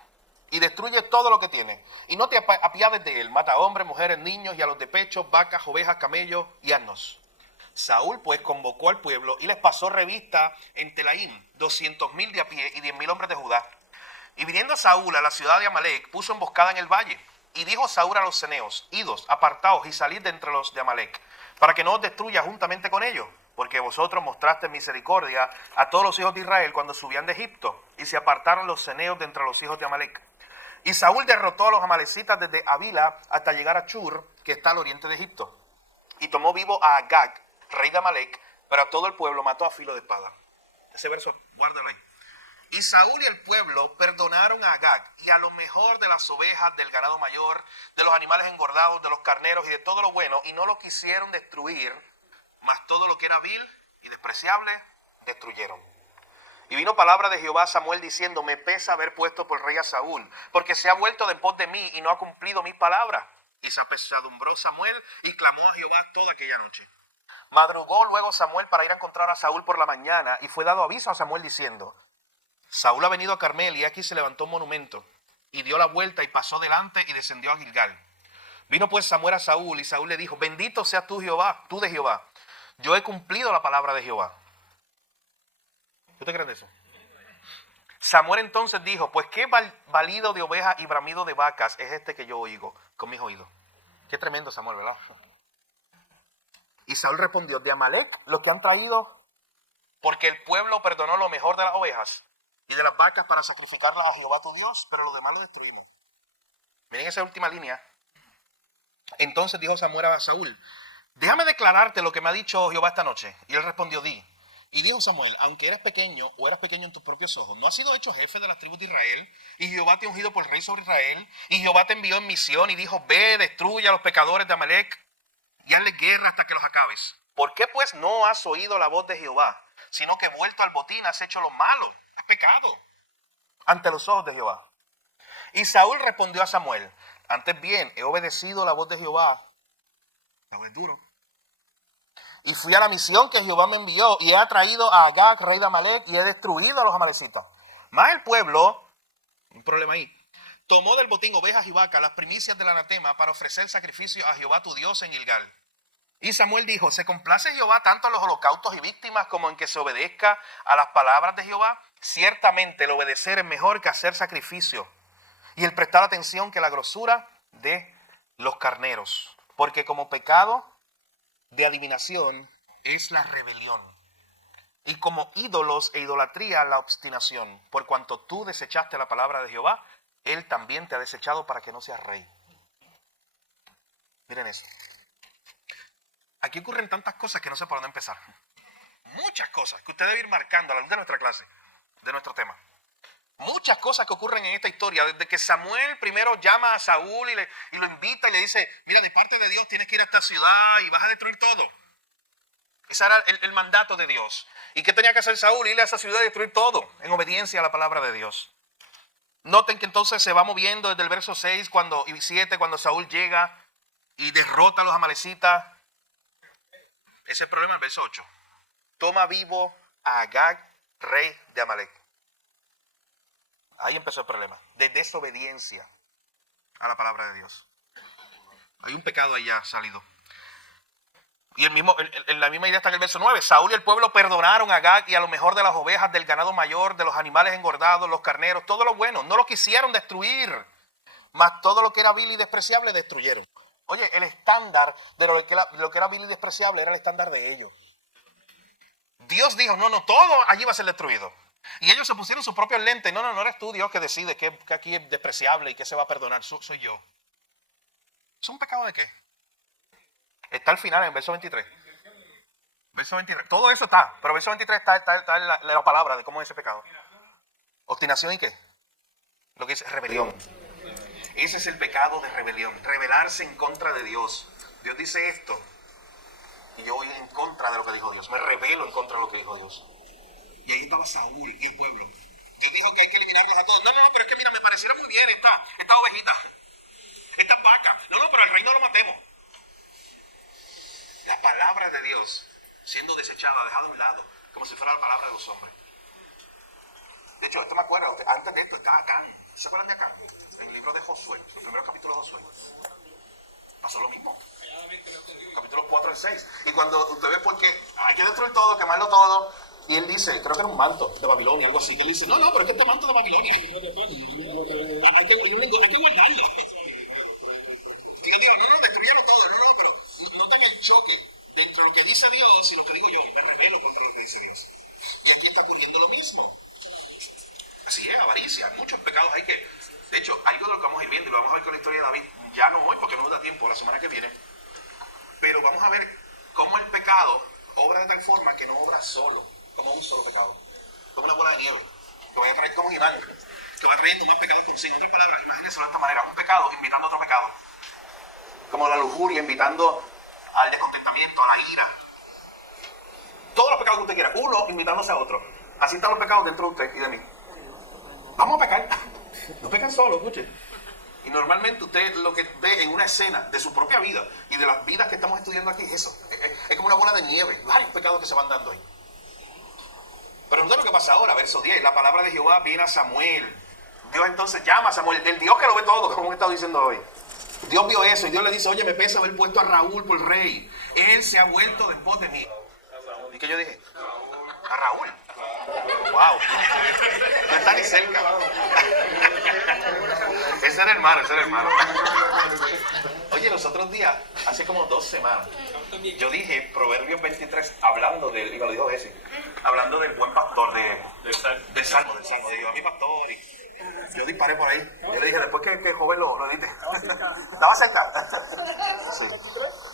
y destruye todo lo que tiene. Y no te apiades de él, mata a hombres, mujeres, niños y a los de pecho, vacas, ovejas, camellos y asnos. Saúl pues convocó al pueblo y les pasó revista en Telaim, 200,000 de a pie y 10,000 hombres de Judá. Y viniendo Saúl a la ciudad de Amalek, puso emboscada en el valle. Y dijo Saúl a los ceneos, idos, apartaos y salid de entre los de Amalek, para que no os destruya juntamente con ellos, porque vosotros mostraste misericordia a todos los hijos de Israel cuando subían de Egipto, y se apartaron los ceneos de entre los hijos de Amalek. Y Saúl derrotó a los amalecitas desde Avila hasta llegar a Chur, que está al oriente de Egipto. Y tomó vivo a Agag, rey de Amalek, pero a todo el pueblo mató a filo de espada. Ese verso, guárdalo ahí. Y Saúl y el pueblo perdonaron a Agag y a lo mejor de las ovejas, del ganado mayor, de los animales engordados, de los carneros y de todo lo bueno, y no lo quisieron destruir, mas todo lo que era vil y despreciable, destruyeron. Y vino palabra de Jehová a Samuel diciendo, me pesa haber puesto por rey a Saúl, porque se ha vuelto de en pos de mí y no ha cumplido mi palabra. Y se apesadumbró Samuel y clamó a Jehová toda aquella noche. Madrugó luego Samuel para ir a encontrar a Saúl por la mañana, y fue dado aviso a Samuel diciendo, Saúl ha venido a Carmel, y aquí se levantó un monumento, y dio la vuelta y pasó delante y descendió a Gilgal. Vino pues Samuel a Saúl, y Saúl le dijo, bendito seas tú Jehová, tú de Jehová. Yo he cumplido la palabra de Jehová. ¿Usted cree de eso? Samuel entonces dijo, pues qué balido de ovejas y bramido de vacas es este que yo oigo con mis oídos. Qué tremendo Samuel, ¿verdad? Y Saúl respondió, de Amalec, lo que han traído, porque el pueblo perdonó lo mejor de las ovejas y de las vacas para sacrificarlas a Jehová tu Dios, pero lo demás lo destruimos. Miren esa última línea. Entonces dijo Samuel a Saúl, déjame declararte lo que me ha dicho Jehová esta noche. Y él respondió, di. Y dijo Samuel, aunque eres pequeño o eras pequeño en tus propios ojos, no has sido hecho jefe de las tribus de Israel, y Jehová te ha ungido por rey sobre Israel, y Jehová te envió en misión y dijo, ve, destruye a los pecadores de Amalec y hazle guerra hasta que los acabes. ¿Por qué pues no has oído la voz de Jehová, sino que vuelto al botín has hecho lo malo? Es pecado ante los ojos de Jehová. Y Saúl respondió a Samuel, antes bien he obedecido la voz de Jehová. Saúl es duro. Y fui a la misión que Jehová me envió y he atraído a Agag, rey de Amalec, y he destruido a los amalecitas. Mas el pueblo, un problema ahí, tomó del botín ovejas y vacas, las primicias del anatema, para ofrecer sacrificio a Jehová tu Dios en Gilgal. Y Samuel dijo, ¿se complace Jehová tanto en los holocaustos y víctimas como en que se obedezca a las palabras de Jehová? Ciertamente el obedecer es mejor que hacer sacrificio, y el prestar atención que la grosura de los carneros. Porque como pecado de adivinación es la rebelión, y como ídolos e idolatría la obstinación. Por cuanto tú desechaste la palabra de Jehová, Él también te ha desechado para que no seas rey. Miren eso. Aquí ocurren tantas cosas que no sé por dónde empezar. Muchas cosas que usted debe ir marcando a la luz de nuestra clase, de nuestro tema. Muchas cosas que ocurren en esta historia, desde que Samuel primero llama a Saúl y lo invita y le dice, mira, de parte de Dios tienes que ir a esta ciudad y vas a destruir todo. Ese era el mandato de Dios. ¿Y qué tenía que hacer Saúl? Ir a esa ciudad y destruir todo, en obediencia a la palabra de Dios. Noten que entonces se va moviendo desde el verso 6 y 7, cuando Saúl llega y derrota a los amalecitas. Ese es el problema del verso 8. Toma vivo a Agag, rey de Amalec. Ahí empezó el problema, de desobediencia a la palabra de Dios. Hay un pecado ahí ya salido. Y en la misma idea está en el verso 9. Saúl y el pueblo perdonaron a Agag y a lo mejor de las ovejas, del ganado mayor, de los animales engordados, los carneros, todo lo bueno. No lo quisieron destruir, mas todo lo que era vil y despreciable destruyeron. Oye, el estándar de lo que era vil y despreciable era el estándar de ellos. Dios dijo, no, todo allí va a ser destruido. Y ellos se pusieron sus propios lentes. No eres tú, Dios, que decide que aquí es despreciable y que se va a perdonar. Soy yo. ¿Es un pecado de qué? Está al final en verso 23. Verso 23. Todo eso está. Pero verso 23 está la palabra de cómo es ese pecado. ¿Obstinación y qué? Lo que es rebelión. Ese es el pecado de rebelión. Rebelarse en contra de Dios. Dios dice esto. Y yo voy en contra de lo que dijo Dios. Me rebelo en contra de lo que dijo Dios. Y ahí estaba Saúl y el pueblo. Dios dijo que hay que eliminarlos a todos. No, pero es que mira, me parecieron muy bien esta ovejita, estas vacas. No, pero al rey no lo matemos. La palabra de Dios siendo desechada, dejada a un lado, como si fuera la palabra de los hombres. De hecho, esto me acuerdo, antes de esto estaba Acán. ¿Se acuerdan de Acán? En el libro de Josué, el primer capítulo de Josué. Pasó lo mismo. Capítulos 4 al 6. Y cuando usted ve por qué hay que destruir todo, quemarlo todo. Y él dice, creo que era un manto de Babilonia, algo así. Que él dice, no, pero es que este manto de Babilonia hay que guardarlo. Y yo digo, no, destruyalo todo. No, pero notan el choque entre lo que dice Dios y lo que digo yo. Me revelo contra lo que dice Dios. Y aquí está ocurriendo lo mismo. Así es, avaricia. Muchos pecados hay que... De hecho, algo de lo que vamos a ir viendo, y lo vamos a ver con la historia de David, ya no hoy porque no nos da tiempo, la semana que viene. Pero vamos a ver cómo el pecado obra de tal forma que no obra solo, como un solo pecado, como una bola de nieve, que vaya a traer como un imán, que va trayendo más pecados consigo. En otras palabras, imagínense de esta manera, un pecado invitando a otro pecado, como la lujuria invitando al descontentamiento, a la ira. Todos los pecados que usted quiera, uno invitándose a otro. Así están los pecados dentro de usted y de mí. Vamos a pecar, no pecan solo, escuchen. Y normalmente usted lo que ve en una escena de su propia vida y de las vidas que estamos estudiando aquí es eso. Es como una bola de nieve, varios pecados que se van dando ahí. Pero no es lo que pasa ahora, verso 10. La palabra de Jehová viene a Samuel. Dios entonces llama a Samuel, del Dios que lo ve todo, como he estado diciendo hoy. Dios vio eso y Dios le dice, oye, me pesa haber puesto a Raúl por rey. Él se ha vuelto después de mí. ¿Y qué yo dije? A Raúl. wow. No está ni cerca. Ese era el hermano. Oye, los otros días, hace como 2 semanas, yo dije Proverbios 23, hablando del, y me lo dijo Jesse, hablando del buen pastor, del salmo, digo, a mi pastor, y yo disparé por ahí. Yo le dije, después que el joven lo edite. Estaba cerca. Sí.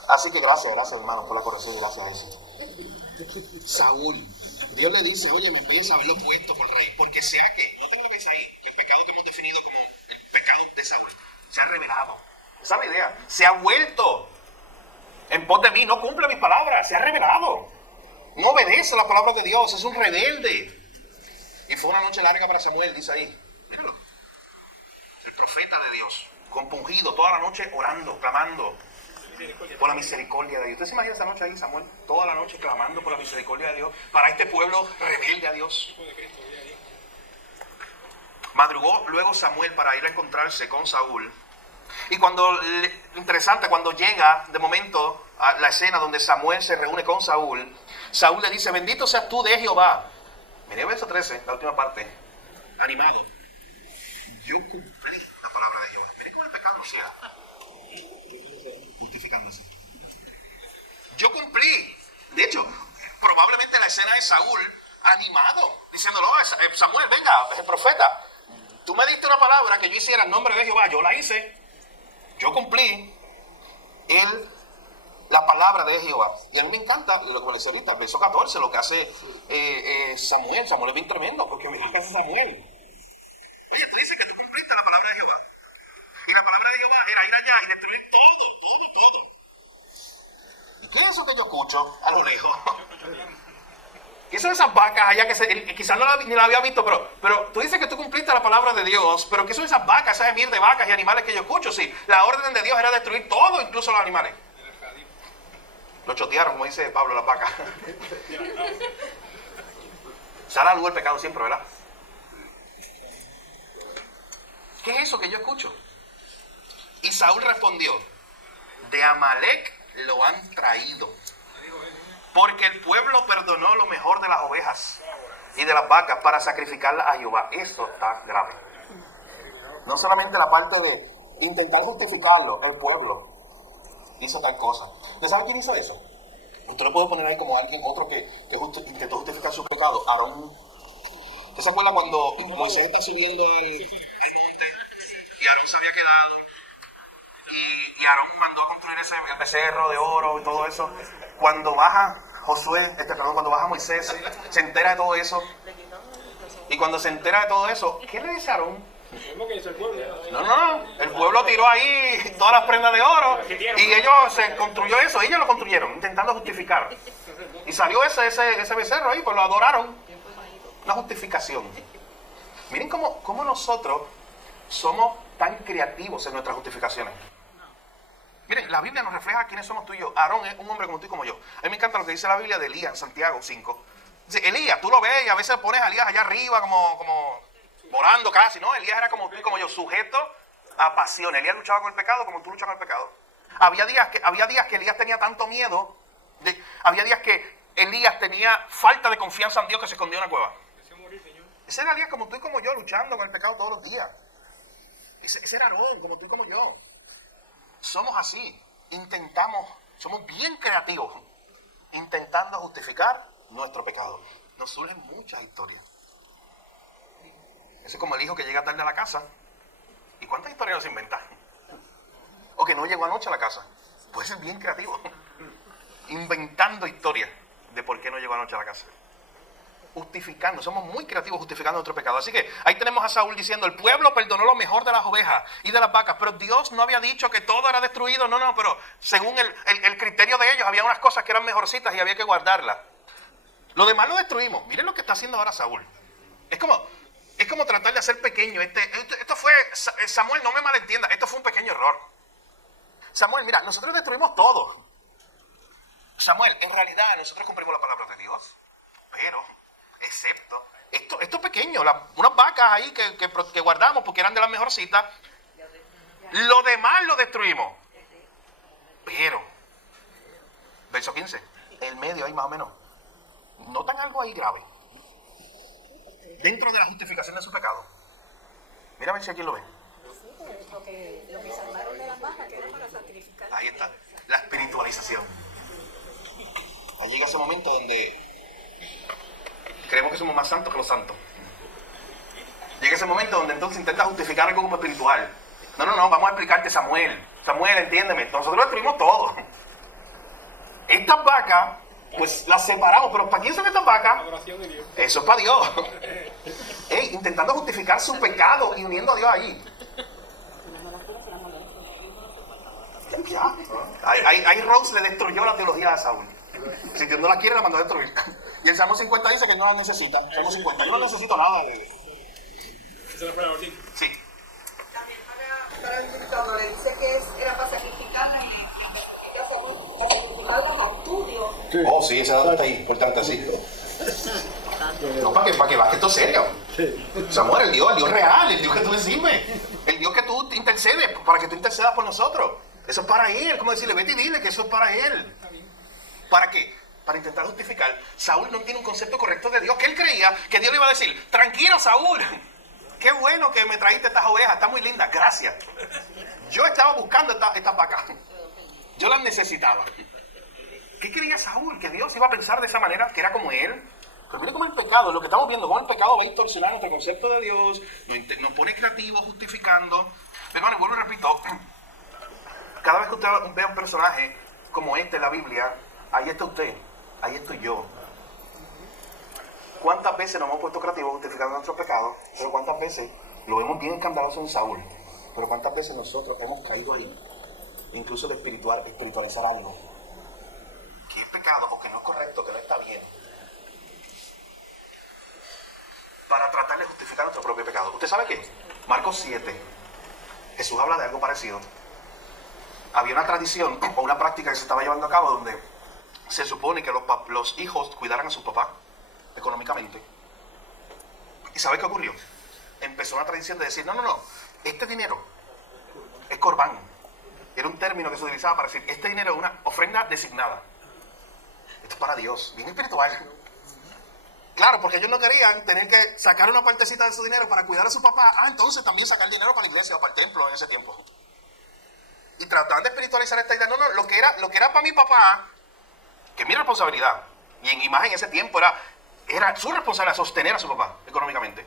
Así que gracias hermano por la corrección y gracias a Jesse. Saúl, Dios le dice, oye, me puedes haberlo puesto por rey, porque sea que, no tengo lo que dice ahí, el pecado que hemos definido como el pecado de Saúl, se ha revelado. Esa es la idea. Se ha vuelto en pos de mí, no cumple mis palabras, se ha revelado. No obedece las palabras de Dios, es un rebelde. Y fue una noche larga para Samuel, dice ahí. Míralo. El profeta de Dios, compungido toda la noche orando, clamando por la misericordia de Dios. ¿Usted se imagina esa noche ahí, Samuel? Toda la noche clamando por la misericordia de Dios para este pueblo rebelde a Dios. Madrugó luego Samuel para ir a encontrarse con Saúl. Y interesante, cuando llega de momento a la escena donde Samuel se reúne con Saúl, Saúl le dice, bendito seas tú de Jehová. Mire el verso 13, la última parte. Animado. Yo cumplí la palabra de Jehová. Mire cómo el pecado no sea justificándose. Yo cumplí. De hecho, probablemente la escena de Saúl animado, diciéndolo, Samuel, venga, el profeta, tú me diste una palabra que yo hiciera en nombre de Jehová, yo la hice. Yo cumplí la palabra de Jehová. Y a mí me encanta, lo que me decía ahorita, el verso 14, lo que hace Samuel. Samuel es bien tremendo, porque mira que hace Samuel. Oye, tú dices que tú cumpliste la palabra de Jehová. Y la palabra de Jehová era ir allá y destruir todo. ¿Y qué es eso que yo escucho a lo lejos? ¿Qué son esas vacas allá que quizás ni la había visto, pero tú dices que tú cumpliste la palabra de Dios, pero ¿qué son esas vacas, esas miles de vacas y animales que yo escucho? Sí, la orden de Dios era destruir todo, incluso los animales. Lo chotearon, como dice Pablo, las vacas. Sale a luz el pecado siempre, ¿verdad? ¿Qué es eso que yo escucho? Y Saúl respondió, de Amalek lo han traído, porque el pueblo perdonó lo mejor de las ovejas y de las vacas para sacrificarlas a Jehová. Eso está grave. No solamente la parte de intentar justificarlo, el pueblo hizo tal cosa. ¿Usted sabe quién hizo eso? Usted lo puede poner ahí como alguien, otro que intentó justificar su pecado. Aarón. ¿Usted se acuerda cuando Moisés está subiendo el monte y Aarón se había quedado? Y Aarón mandó a construir ese becerro de oro y todo eso. Cuando baja cuando baja Moisés, se entera de todo eso. Y cuando se entera de todo eso, ¿qué le dice Aarón? No. El pueblo tiró ahí todas las prendas de oro y ellos se construyó eso. Ellos lo construyeron, intentando justificar. Y salió ese becerro ahí, pues lo adoraron. Una justificación. Miren cómo nosotros somos tan creativos en nuestras justificaciones. Miren, la Biblia nos refleja quiénes somos tú y yo. Aarón es un hombre como tú y como yo. A mí me encanta lo que dice la Biblia de Elías en Santiago 5. Dice, Elías, tú lo ves y a veces pones a Elías allá arriba como volando casi, ¿no? Elías era como tú y como yo, sujeto a pasión. Elías luchaba con el pecado como tú luchas con el pecado. Había días que Elías tenía tanto miedo, había días que Elías tenía falta de confianza en Dios que se escondió en una cueva. Ese era Elías como tú y como yo, luchando con el pecado todos los días. Ese era Aarón, como tú y como yo. Somos así, somos bien creativos, intentando justificar nuestro pecado. Nos surgen muchas historias. Ese es como el hijo que llega tarde a la casa. ¿Y cuántas historias nos inventan? O que no llegó anoche a la casa. Puede ser bien creativo. Inventando historias de por qué no llegó anoche a la casa. Justificando, somos muy creativos justificando nuestro pecado. Así que ahí tenemos a Saúl diciendo, el pueblo perdonó lo mejor de las ovejas y de las vacas, pero Dios no había dicho que todo era destruido. No, pero según el criterio de ellos, había unas cosas que eran mejorcitas y había que guardarlas. Lo demás lo destruimos. Miren lo que está haciendo ahora Saúl. Es como tratar de hacer pequeño. Esto fue, Samuel, no me malentienda, esto fue un pequeño error. Samuel, mira, nosotros destruimos todo. Samuel, en realidad nosotros cumplimos la palabra de Dios, pero excepto esto pequeño, unas vacas ahí que guardamos porque eran de las mejorcitas, lo demás lo destruimos. Pero, verso 15, el medio ahí más o menos, ¿notan algo ahí grave? dentro de la justificación de su pecado. Mira a ver si aquí lo ve. Lo que salvaron de las vacas, que era para sacrificar. Ahí está, la espiritualización. Ahí llega ese momento donde creemos que somos más santos que los santos. Llega ese momento donde entonces intenta justificar algo como espiritual. No, vamos a explicarte Samuel. Samuel, entiéndeme, nosotros destruimos todo. Estas vacas, pues las separamos, pero ¿para quién son estas vacas? Adoración de Dios. Eso es para Dios. Intentando justificar su pecado y uniendo a Dios ahí. Ya. Ahí Rose le destruyó la teología a Saúl. Si Dios no la quiere, la mandó a destruir. Y el Salmo 50 dice que no la necesita. Salmo 50, yo no necesito nada de eso. ¿Eso es para Martín? Sí. También cuando le dice que era para sacrificarla y ella sacrificarla con tu Dios. Oh, sí, esa está ahí, importante así. No, para que veas que esto es serio. Samuel, el Dios real, el Dios que tú le sirves. El Dios que tú intercedes, para que tú intercedas por nosotros. Eso es para Él, como decirle, vete y dile que eso es para Él. ¿Para qué? Para intentar justificar. Saúl no tiene un concepto correcto de Dios, que él creía que Dios le iba a decir, tranquilo Saúl, qué bueno que me trajiste estas ovejas, están muy lindas, gracias. Yo estaba buscando estas vacas, yo las necesitaba. ¿Qué creía Saúl? Que Dios iba a pensar de esa manera, que era como él. Pues mira cómo el pecado, lo que estamos viendo, cómo el pecado va a distorsionar nuestro concepto de Dios, nos pone creativos, justificando. Hermano, vuelvo y repito, cada vez que usted ve un personaje como este en la Biblia, ahí está usted, ahí estoy yo. ¿Cuántas veces nos hemos puesto creativos justificando nuestros pecados? Pero ¿cuántas veces lo vemos bien escandaloso en Saúl? Pero ¿cuántas veces nosotros hemos caído ahí? Incluso de espiritualizar algo que es pecado o que no es correcto, que no está bien, para tratar de justificar nuestro propio pecado. ¿Usted sabe qué? Marcos 7, Jesús habla de algo parecido. Había una tradición o una práctica que se estaba llevando a cabo donde se supone que los hijos cuidaran a sus papás económicamente. ¿Y sabe qué ocurrió? Empezó una tradición de decir, no, este dinero es corbán. Era un término que se utilizaba para decir, este dinero es una ofrenda designada. Esto es para Dios, bien espiritual. Claro, porque ellos no querían tener que sacar una partecita de su dinero para cuidar a su papá. Entonces también sacar dinero para la iglesia o para el templo en ese tiempo. Y trataban de espiritualizar esta idea. No, lo que era para mi papá, que es mi responsabilidad, y más en ese tiempo era su responsabilidad sostener a su papá económicamente.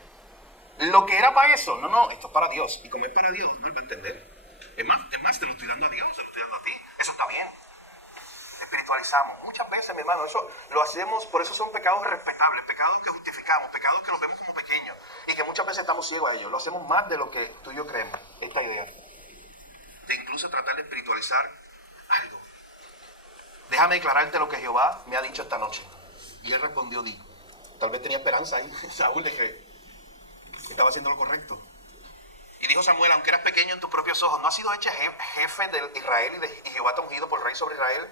Lo que era para eso, no, esto es para Dios. Y como es para Dios, no él va a entender. Es más, te lo estoy dando a Dios, te lo estoy dando a ti. Eso está bien. Espiritualizamos. Muchas veces, mi hermano, eso lo hacemos, por eso son pecados respetables, pecados que justificamos, pecados que los vemos como pequeños y que muchas veces estamos ciegos a ellos. Lo hacemos más de lo que tú y yo creemos, esta idea. De incluso tratar de espiritualizar algo. Déjame declararte lo que Jehová me ha dicho esta noche. Y él respondió, di. Tal vez tenía esperanza ahí. Saúl le cree que estaba haciendo lo correcto. Y dijo Samuel, aunque eras pequeño en tus propios ojos, ¿no has sido hecho jefe de Israel y Jehová te ha ungido por rey sobre Israel?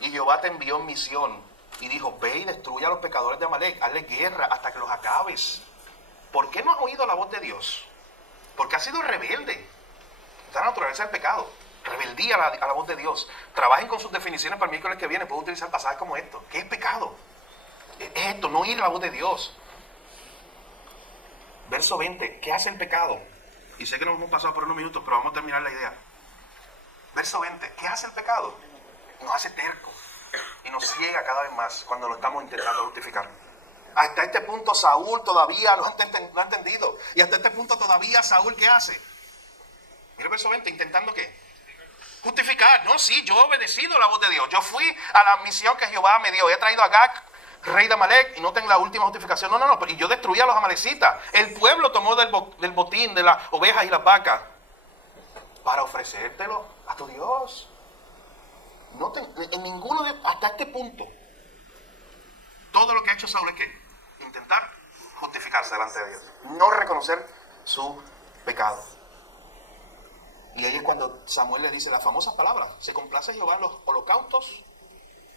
Y Jehová te envió en misión y dijo, ve y destruye a los pecadores de Amalek, hazle guerra hasta que los acabes. ¿Por qué no has oído la voz de Dios? Porque has sido rebelde. Esta naturaleza del pecado. Rebeldía a la voz de Dios. Trabajen con sus definiciones para el miércoles que viene. Puedo utilizar pasajes como esto. ¿Qué es pecado? Es esto, no oír la voz de Dios. Verso 20. ¿Qué hace el pecado? Y sé que nos hemos pasado por unos minutos, pero vamos a terminar la idea. Verso 20. ¿Qué hace el pecado? Nos hace tercos y nos ciega cada vez más cuando lo estamos intentando justificar. Hasta este punto Saúl todavía no ha entendido. Y hasta este punto todavía Saúl, ¿qué hace? Mira el verso 20, ¿intentando qué? Justificar. No, sí, yo he obedecido la voz de Dios. Yo fui a la misión que Jehová me dio. He traído a Agag, rey de Amalek, y noten la última justificación. No, y yo destruí a los amalecitas. El pueblo tomó del botín de las ovejas y las vacas para ofrecértelo a tu Dios. Noten, en ninguno hasta este punto, todo lo que ha hecho Saúl es que intentar justificarse delante de Dios, no reconocer su pecado. Y ahí es cuando Samuel le dice las famosas palabras: ¿se complace Jehová en los holocaustos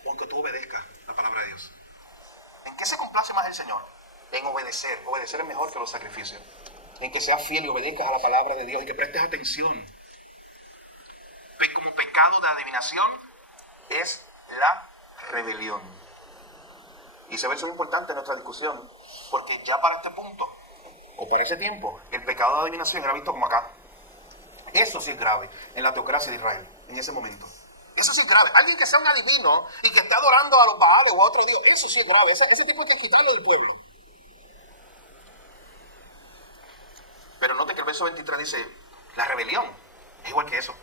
o en que tú obedezcas la palabra de Dios? ¿En qué se complace más el Señor? En obedecer. Obedecer es mejor que los sacrificios. En que seas fiel y obedezcas a la palabra de Dios y que prestes atención. Como pecado de adivinación es la rebelión. Y ese verso es importante en nuestra discusión, porque ya para este punto, o para ese tiempo, el pecado de adivinación era visto como acá. Eso sí es grave en la teocracia de Israel, en ese momento. Eso sí es grave. Alguien que sea un adivino y que esté adorando a los Baales o a otro Dios, eso sí es grave. Ese tipo hay que quitarlo del pueblo. Pero note que el verso 23 dice, la rebelión es igual que eso.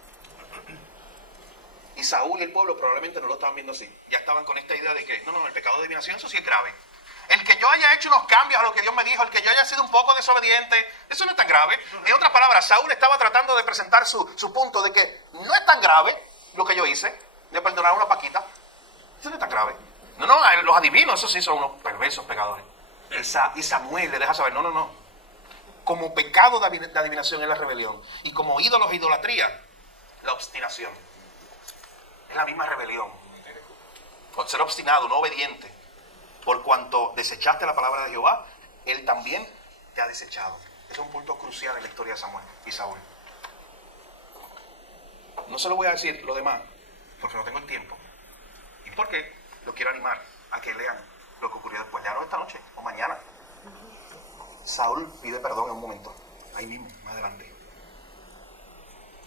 Y Saúl y el pueblo probablemente no lo estaban viendo así. Ya estaban con esta idea de que, no, el pecado de adivinación, eso sí es grave. El que yo haya hecho unos cambios a lo que Dios me dijo, el que yo haya sido un poco desobediente, eso no es tan grave. En otras palabras, Saúl estaba tratando de presentar su punto de que no es tan grave lo que yo hice, de perdonar a una paquita. Eso no es tan grave. No, los adivinos, esos sí son unos perversos pecadores. Y Samuel le deja saber, no. Como pecado de adivinación es la rebelión. Y como ídolos e idolatría, la obstinación. Es la misma rebelión. Por ser obstinado, no obediente. Por cuanto desechaste la palabra de Jehová, Él también te ha desechado. Ese es un punto crucial en la historia de Samuel y Saúl. No se lo voy a decir lo demás, porque no tengo el tiempo. ¿Y por qué? Lo quiero animar a que lean lo que ocurrió después. Leanlo esta noche o mañana. Saúl pide perdón en un momento. Ahí mismo, más adelante.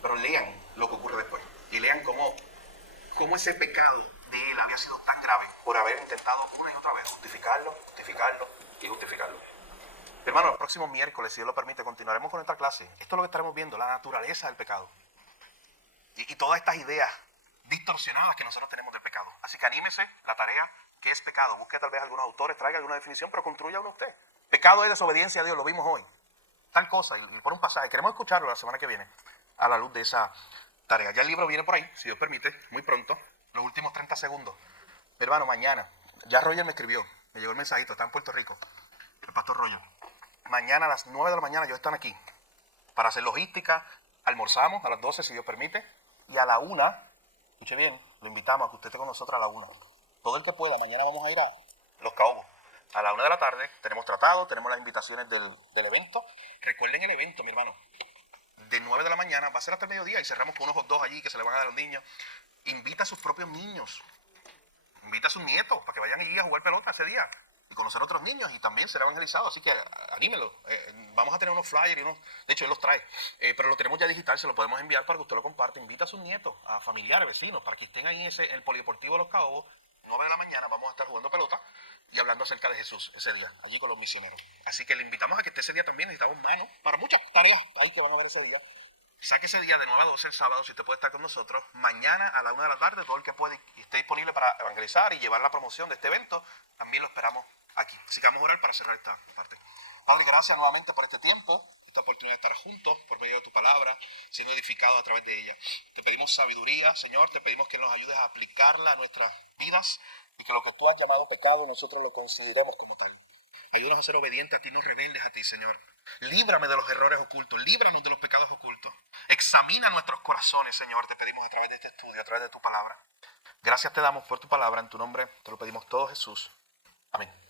Pero lean lo que ocurre después. Y lean cómo ese pecado de él había sido tan grave por haber intentado una y otra vez justificarlo. Hermano, el próximo miércoles, si Dios lo permite, continuaremos con esta clase. Esto es lo que estaremos viendo, la naturaleza del pecado. Y todas estas ideas distorsionadas que nosotros tenemos del pecado. Así que anímese, la tarea que es pecado. Busque tal vez algunos autores, traiga alguna definición, pero construya uno usted. Pecado es desobediencia a Dios, lo vimos hoy. Tal cosa, y por un pasaje. Queremos escucharlo la semana que viene a la luz de esa tarea. Ya el libro viene por ahí, si Dios permite, muy pronto, los últimos 30 segundos. Hermano, mañana, ya Roger me escribió, me llegó el mensajito, está en Puerto Rico, el pastor Roger. Mañana a las 9 de la mañana yo están aquí para hacer logística, almorzamos a las 12 si Dios permite, y a la 1, escuche bien, lo invitamos a que usted esté con nosotros a la 1. Todo el que pueda, mañana vamos a ir a Los Caobos. A la 1 de la tarde tenemos tratado, tenemos las invitaciones del evento. Recuerden el evento, mi hermano. De 9 de la mañana, va a ser hasta el mediodía y cerramos con unos hot dogs allí que se le van a dar a los niños. Invita a sus propios niños. Invita a sus nietos para que vayan allí a jugar pelota ese día y conocer a otros niños y también será evangelizado. Así que anímelo. Vamos a tener unos flyers y de hecho él los trae. Pero lo tenemos ya digital, se lo podemos enviar para que usted lo comparte. Invita a sus nietos, a familiares, vecinos, para que estén ahí en el polideportivo de Los Caobos. 9 de la mañana vamos a estar jugando pelota y hablando acerca de Jesús ese día, allí con los misioneros. Así que le invitamos a que esté ese día también. Necesitamos manos para muchas tareas ahí que vamos a ver ese día. Saque ese día de 9 a 12 el sábado, si usted puede estar con nosotros. Mañana a la 1 de la tarde, todo el que puede y esté disponible para evangelizar y llevar la promoción de este evento, también lo esperamos aquí. Así que vamos a orar para cerrar esta parte. Padre, gracias nuevamente por este tiempo, esta oportunidad de estar juntos por medio de tu palabra, siendo edificados a través de ella. Te pedimos sabiduría, Señor, te pedimos que nos ayudes a aplicarla a nuestras vidas y que lo que tú has llamado pecado nosotros lo consideremos como tal. Ayúdanos a ser obedientes a ti, no rebeldes a ti, Señor. Líbrame de los errores ocultos, líbranos de los pecados ocultos. Examina nuestros corazones, Señor, te pedimos a través de este estudio, a través de tu palabra. Gracias te damos por tu palabra, en tu nombre te lo pedimos todo, Jesús. Amén.